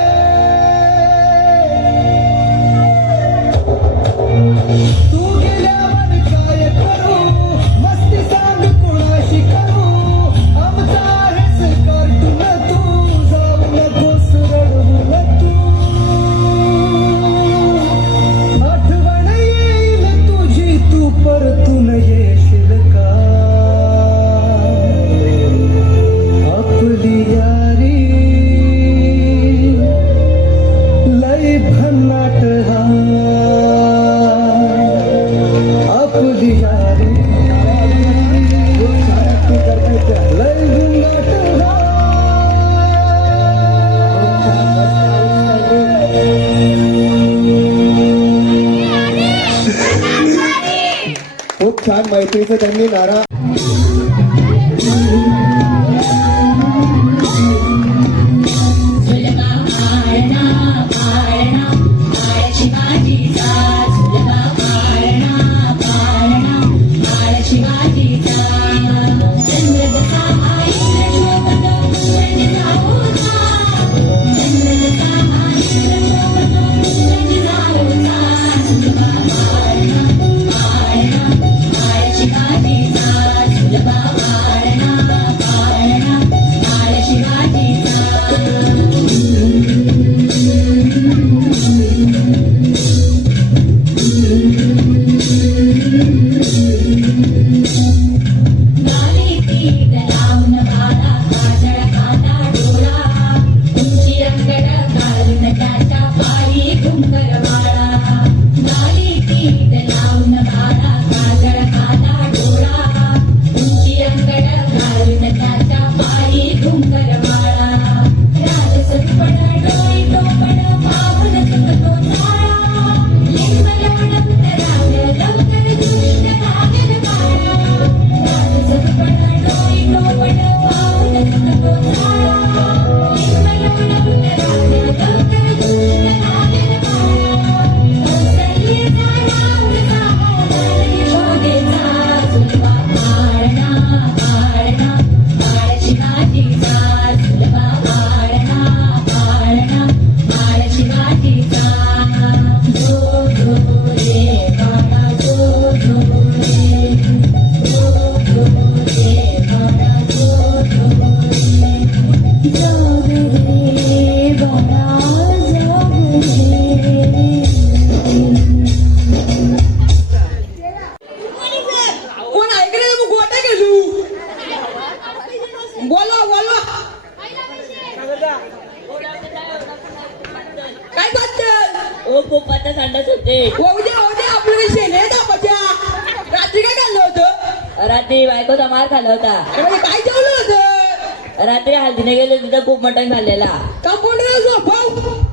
तू गेल्यावर काय करू मस्ती सांग कोणाशी करू आमचा आहेस कार्टून तू जाऊ नकोस रडवून तू आठवण येईल तुझी तू परतून येशील का आपली यारी लई भन्नाट आपली यारी लई खूप छान मैत्रीचं त्यांनी नारा ओ पोपाचा संडास होते उद्या आपल्याला शेणे दाखवत्या रात्री काय खाल्लं होतं रात्री बायकोचा मार खाल्ला होता अरे काय जेवलं होतं रात्री हल्दीने गेलो तिथं खूप मटण खाल्लेला कंपाऊंडर झोपाव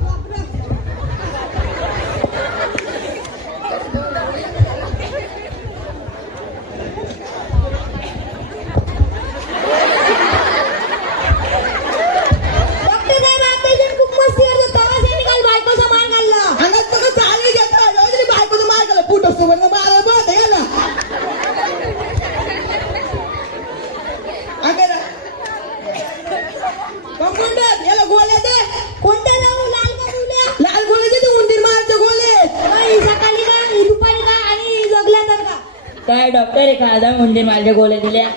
काय डॉक्टर आहे का आधा म्हणजे माझ्या गोळ्या दिल्या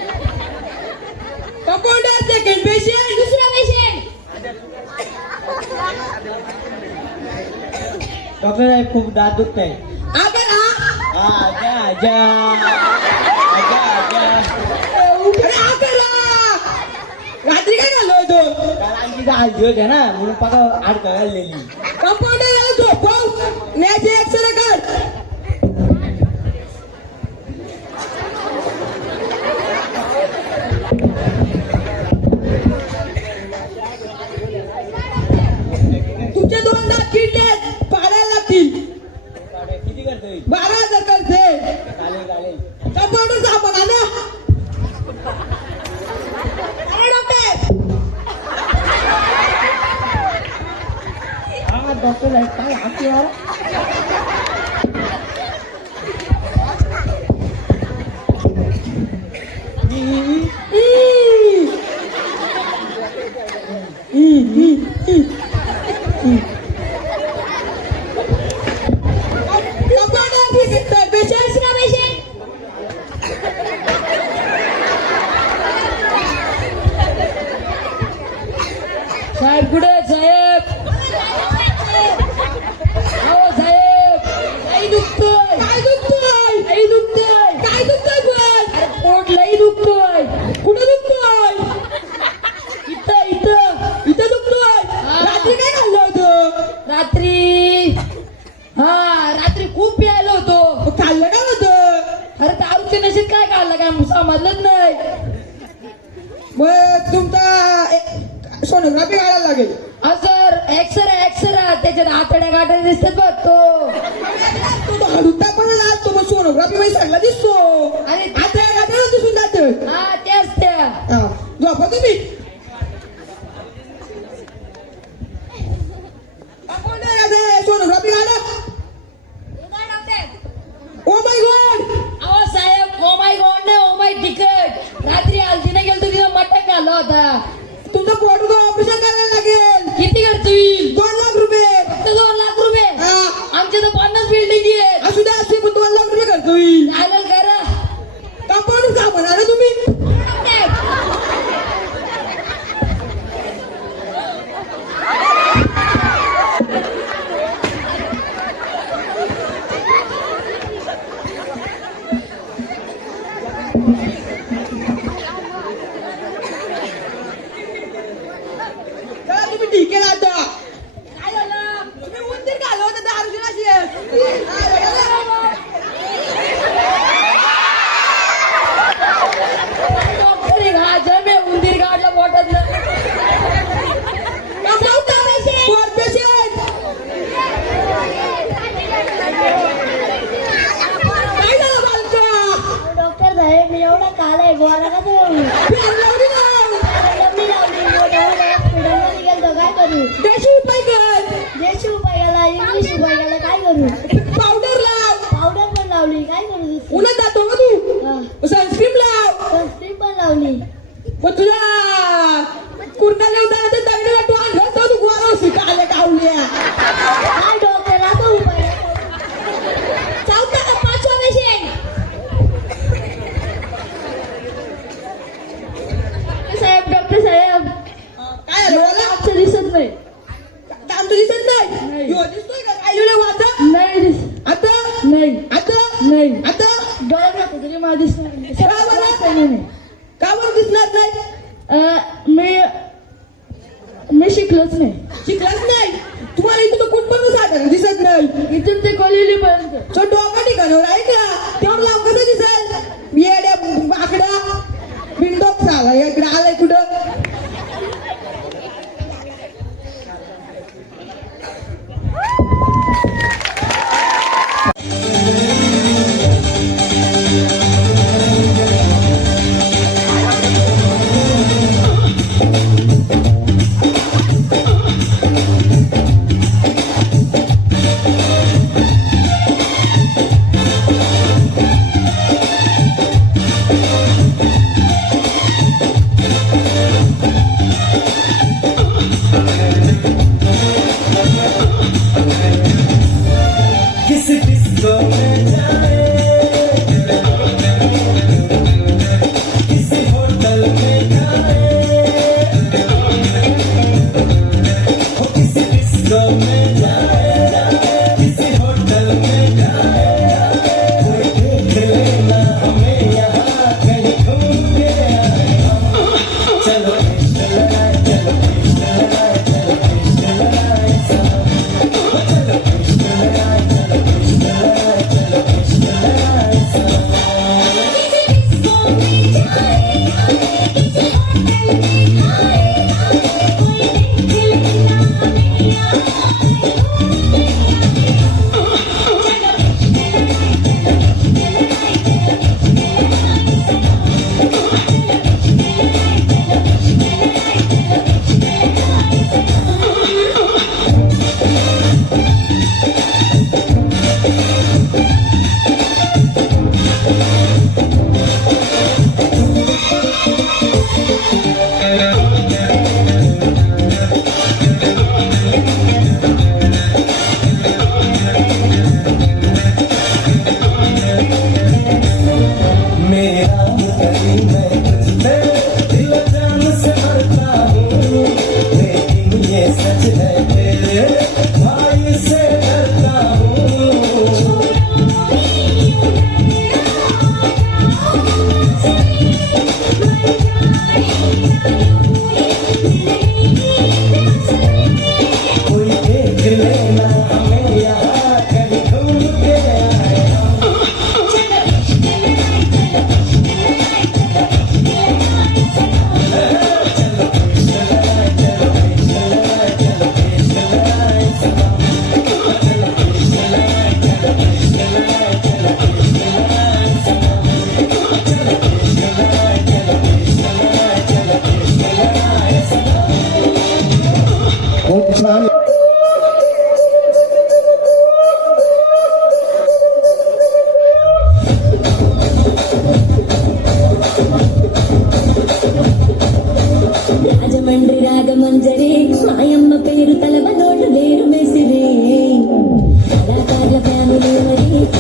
कंपाऊंडर सेकंड पेशंट दुसरा पेशंट डॉक्टर साहेब खूप दात दुखत आहे आजा आजा आजा आजा रात्री काय झालं होतं काल आमची हल्दी होत्या ना म्हणून पाका आडका घाललेली कंपाऊंडर झोपव मॅच एक्सरे कर तुमचे 2 दात किडलेत पाडायला लागतील किती करतोय 12,000 करते चालेल चालेल कंपाऊंडर साबण आणा अरे डॉक्टर हा डॉक्टर साहेब काय हात यार दुसरा पेशंट साहेब कुठे साहेब हो साहेब लई दुखतोय काय दुखतोय लई दुखतोय काय दुखतोय पण अरे पोट लई दुखतोय कुठं दुखतोय इथं इथं इथं दुखतोय रात्री काय खाल्लं होतं रात्री रात्री खूप प्यायलो होतो मग खाल्लं काय होतं अरे दारूच्या नशेत काय खाल्लं काय समजलंच नाही मग तुमचा सोनोग्राफी काढायला लागेल सर एक्सरा त्याच्यात आतड्या गाठ्या दिसतात बघ तो तो हडुता पण असतो मग सोनोग्राफी मध्ये सगळा दिसतो आणि आता गाड्यावर दिसून जात हा त्याच त्या झोपा तुम्ही सोनोग्राफी काढा ओ माय गॉड अहो साहेब ओ माय गॉड नाही ओ माय तिकट रात्री हल्दीने गेलो तिथं मटण खाल्ला होता तुमचं पोटचं ऑपरेशन करायला लागेल किती खर्च होईल 2 लाख रुपये फक्त 2 लाख रुपये हा. आमच्या तर 50 बिल्डिंग आहेत असू द्या असते पण 2 लाख रुपये खर्च होईल चालेल करा कंपाऊंड का म्हणा ना तुम्ही चला, तुम्ही ठीक आहे आता काय झालं तुम्ही उंदीर घालव होतं दारूची अशी डॉक्टर आहे का जर मी उंदीर काढला पोटात डॉक्टर साहेब मी एवढा काला गोळा का तो लंबी लावली हॉस्पिटलमध्ये गेलो काय करू देशी उपाय कर देशी उपाय केला इंग्लिश उपाय केला काय करू पावडर लाव पावडर पण लावली काय करू दुसरी? उन्हात जातो का तू हा. सनस्क्रीम लाव सनस्क्रीन पण लावली मग तुला कुर्ता लावताना तर दगडाला तू आणलं तू गोळा होशी काले कावल्या काय डॉक्टर आता उपाय चौथा का 5वा पेशंट साहेब डॉक्टर साहेब काय आलं मला आमचं दिसत नाही आमचं दिसत नाही ह्यो दिसतोय का काय लिहिलं वाचा नाही आता नाही आता नाही आता डोळ्यात जातो तरी मला दिसत नाही. का बरं दिसणार नाही मी शिकलोच नाही शिकलाच नाही तुम्हाला इथं तर कुठपर्यंत साधारण दिसत नाही इथून ते कॉलेजली पर्यंत तो डोका ठिकाणावर आहे का तेवढं लांब कसं दिसेल येड्या बाकडा बिंडोक झाला इकडे आलाय कुठं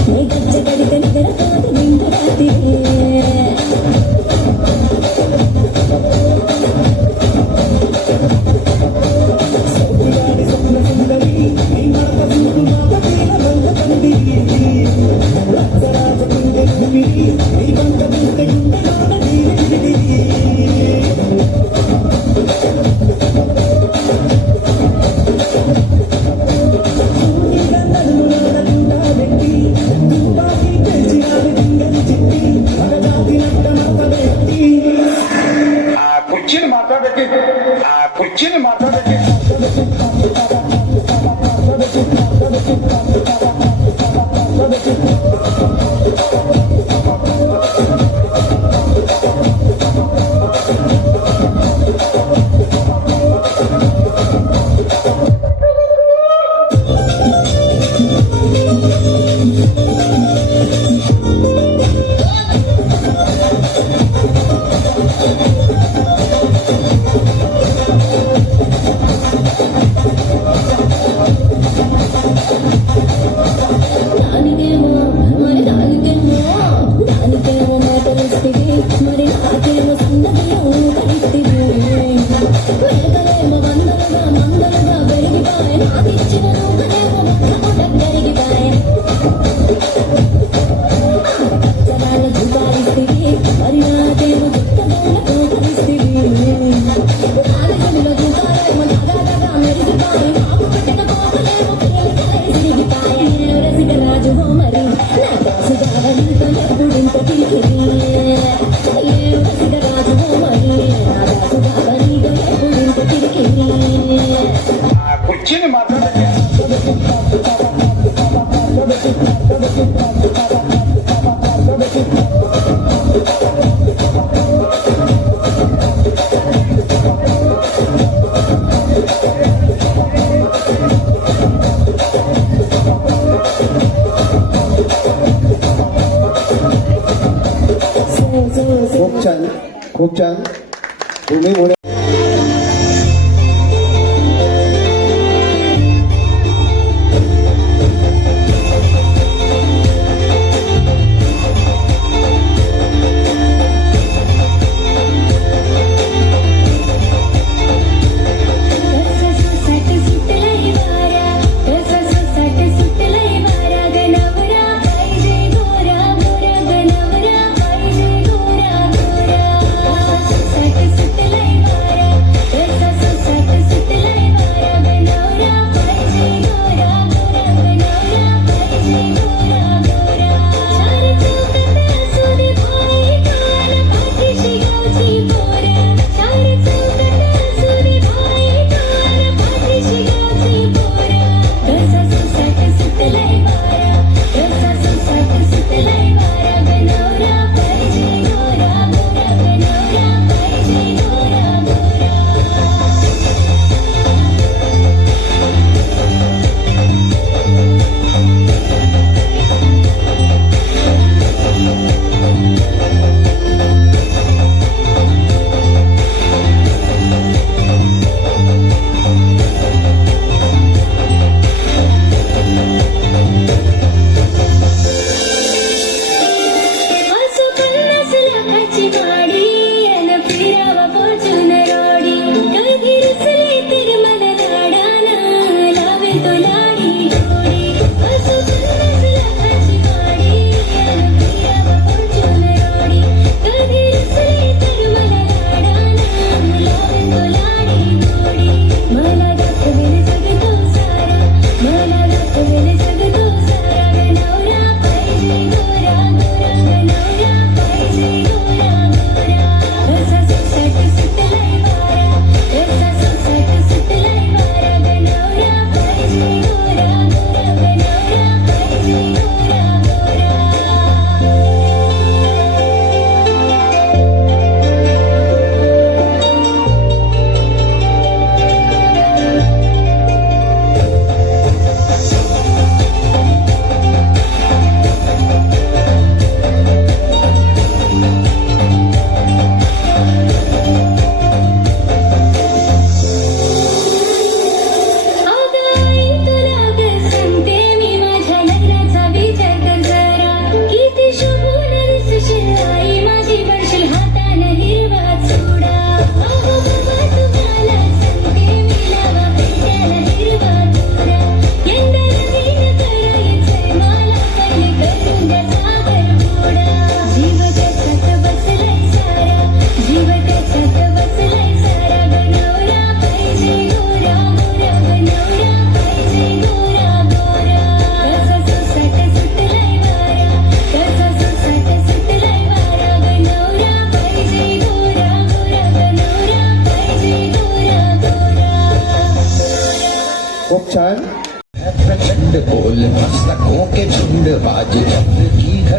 నే గజ్జ కడితే నిద్రపోదు నిండు రాత్రి కుర్చీని మాట్లాడేది దానికేమో మరి దానికేమో మాటలిస్తివి మరి నాకేమో సందడిలో కలిస్తివి వెలగలేమో మందలుగా పెరిగిపాయ నాకిచ్చిన నూకలేమో మొత్తం దగ్గరిగిపాయ పచ్చరాళ్ళ దుకారిస్తివి మరి నాకేమో దుఃఖదోళ్ళతో కలిస్తివి నాలుగులో దుకారేమో దగా మెరిగిపాయ మాకు పెట్టిన కోపలేమో సిరిగిపాయ రసికరాజు హోమరి నా దాసు దావనితో ఎప్పుడింత తిరిగిరి రసికరాజు హోమరి నా దాసు దావనితో ఎప్పుడింత తిరిగిరి కుర్చీని మాట్లాడేది खूप छान तुम्ही मुळे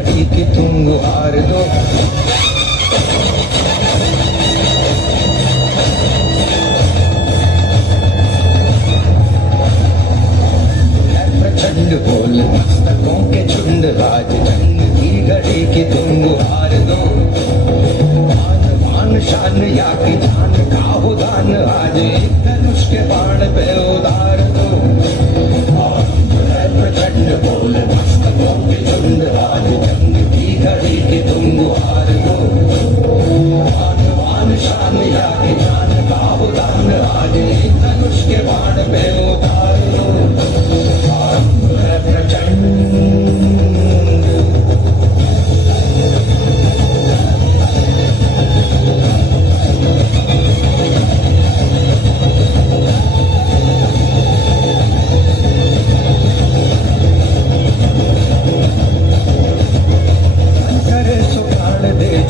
घड़ी की तुम गुहार दो प्रचंड बोल मस्तकों के झुंड आज जंग की घड़ी की तुम गुहार दो मान मान शान या की जान का हो दान आज एक धनुष के बाण पे उतार दो प्रचंड बोल मस्तकों के झुंड आज जंग की घड़ी की तुम गुहार दो मान मान शान या की जान का हो दान आज एक धनुष के बाण पे उतार दो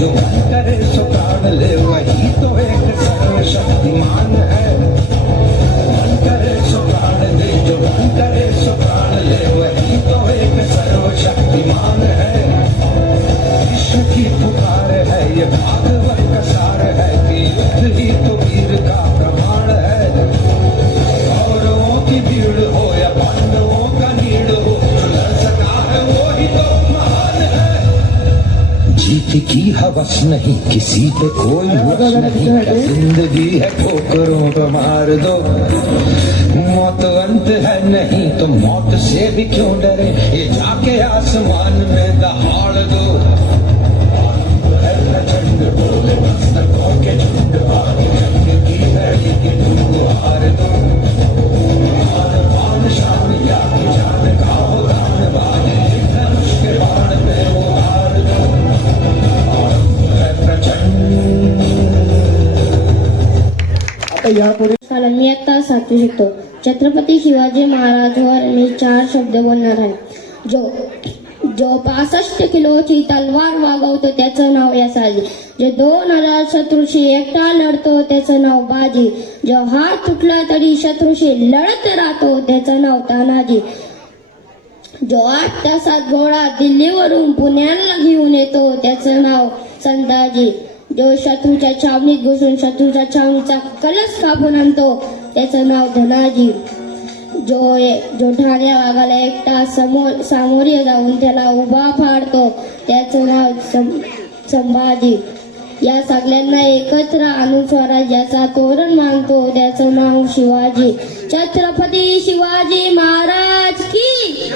जो मन करे सो प्राण ले वही तो एक सर्वशक्तिमान है मन करे सो प्राण दे जो मन करे सो प्राण ले वही तो एक सर्वशक्तिमान है विश्व की पुकार है ये भागवत का सार है कि युद्ध ही तो वीर का प्रमाण है कौरवों की भीड़ हो या पांडवों का नीड़ हो जो लड़ सका है वो ही तो महान है जीत की हवस नहीं किसी पे कोई वश नहीं जिंदगी है ठोकरों तो मार दो मौत अंत है नहीं तो मौत से भी क्यों डरे ये जाके आसमान में दहाड़ दो प्रचंड बोले मस्तकों के झुंड आज जंग की घड़ी की तुम गुहार दो मान शान या की जान का हो दान बाज धनुष के बाण पे उतार दो आता यापुढे कारण मी आता साचू शकतो. छत्रपती शिवाजी महाराजवर मी 4 शब्द बोलणार आहे. जो 65 किलोची तलवार वागवतो त्याचं नाव यसाजी. जो 2000 शत्रूशी एकटा लढतो त्याचं नाव बाजी. जो हात तुटला तरी शत्रूशी लढत राहतो त्याचं नाव तानाजी. जो 8 तासात घोडा दिल्लीवरून पुण्याला घेऊन येतो त्याचं नाव संताजी. जो शत्रूच्या छावणीत घुसून शत्रूच्या छावणीचा कलश कापून आणतो त्याचं नाव धनाजी. जो ठाण्या वाघाला एकटा सामोरे जाऊन त्याला उभा फाडतो त्याचं नाव संभाजी. या सगळ्यांना एकत्र आणून स्वराज्याचा तोरण मागतो त्याचं नाव शिवाजी. छत्रपती शिवाजी महाराज की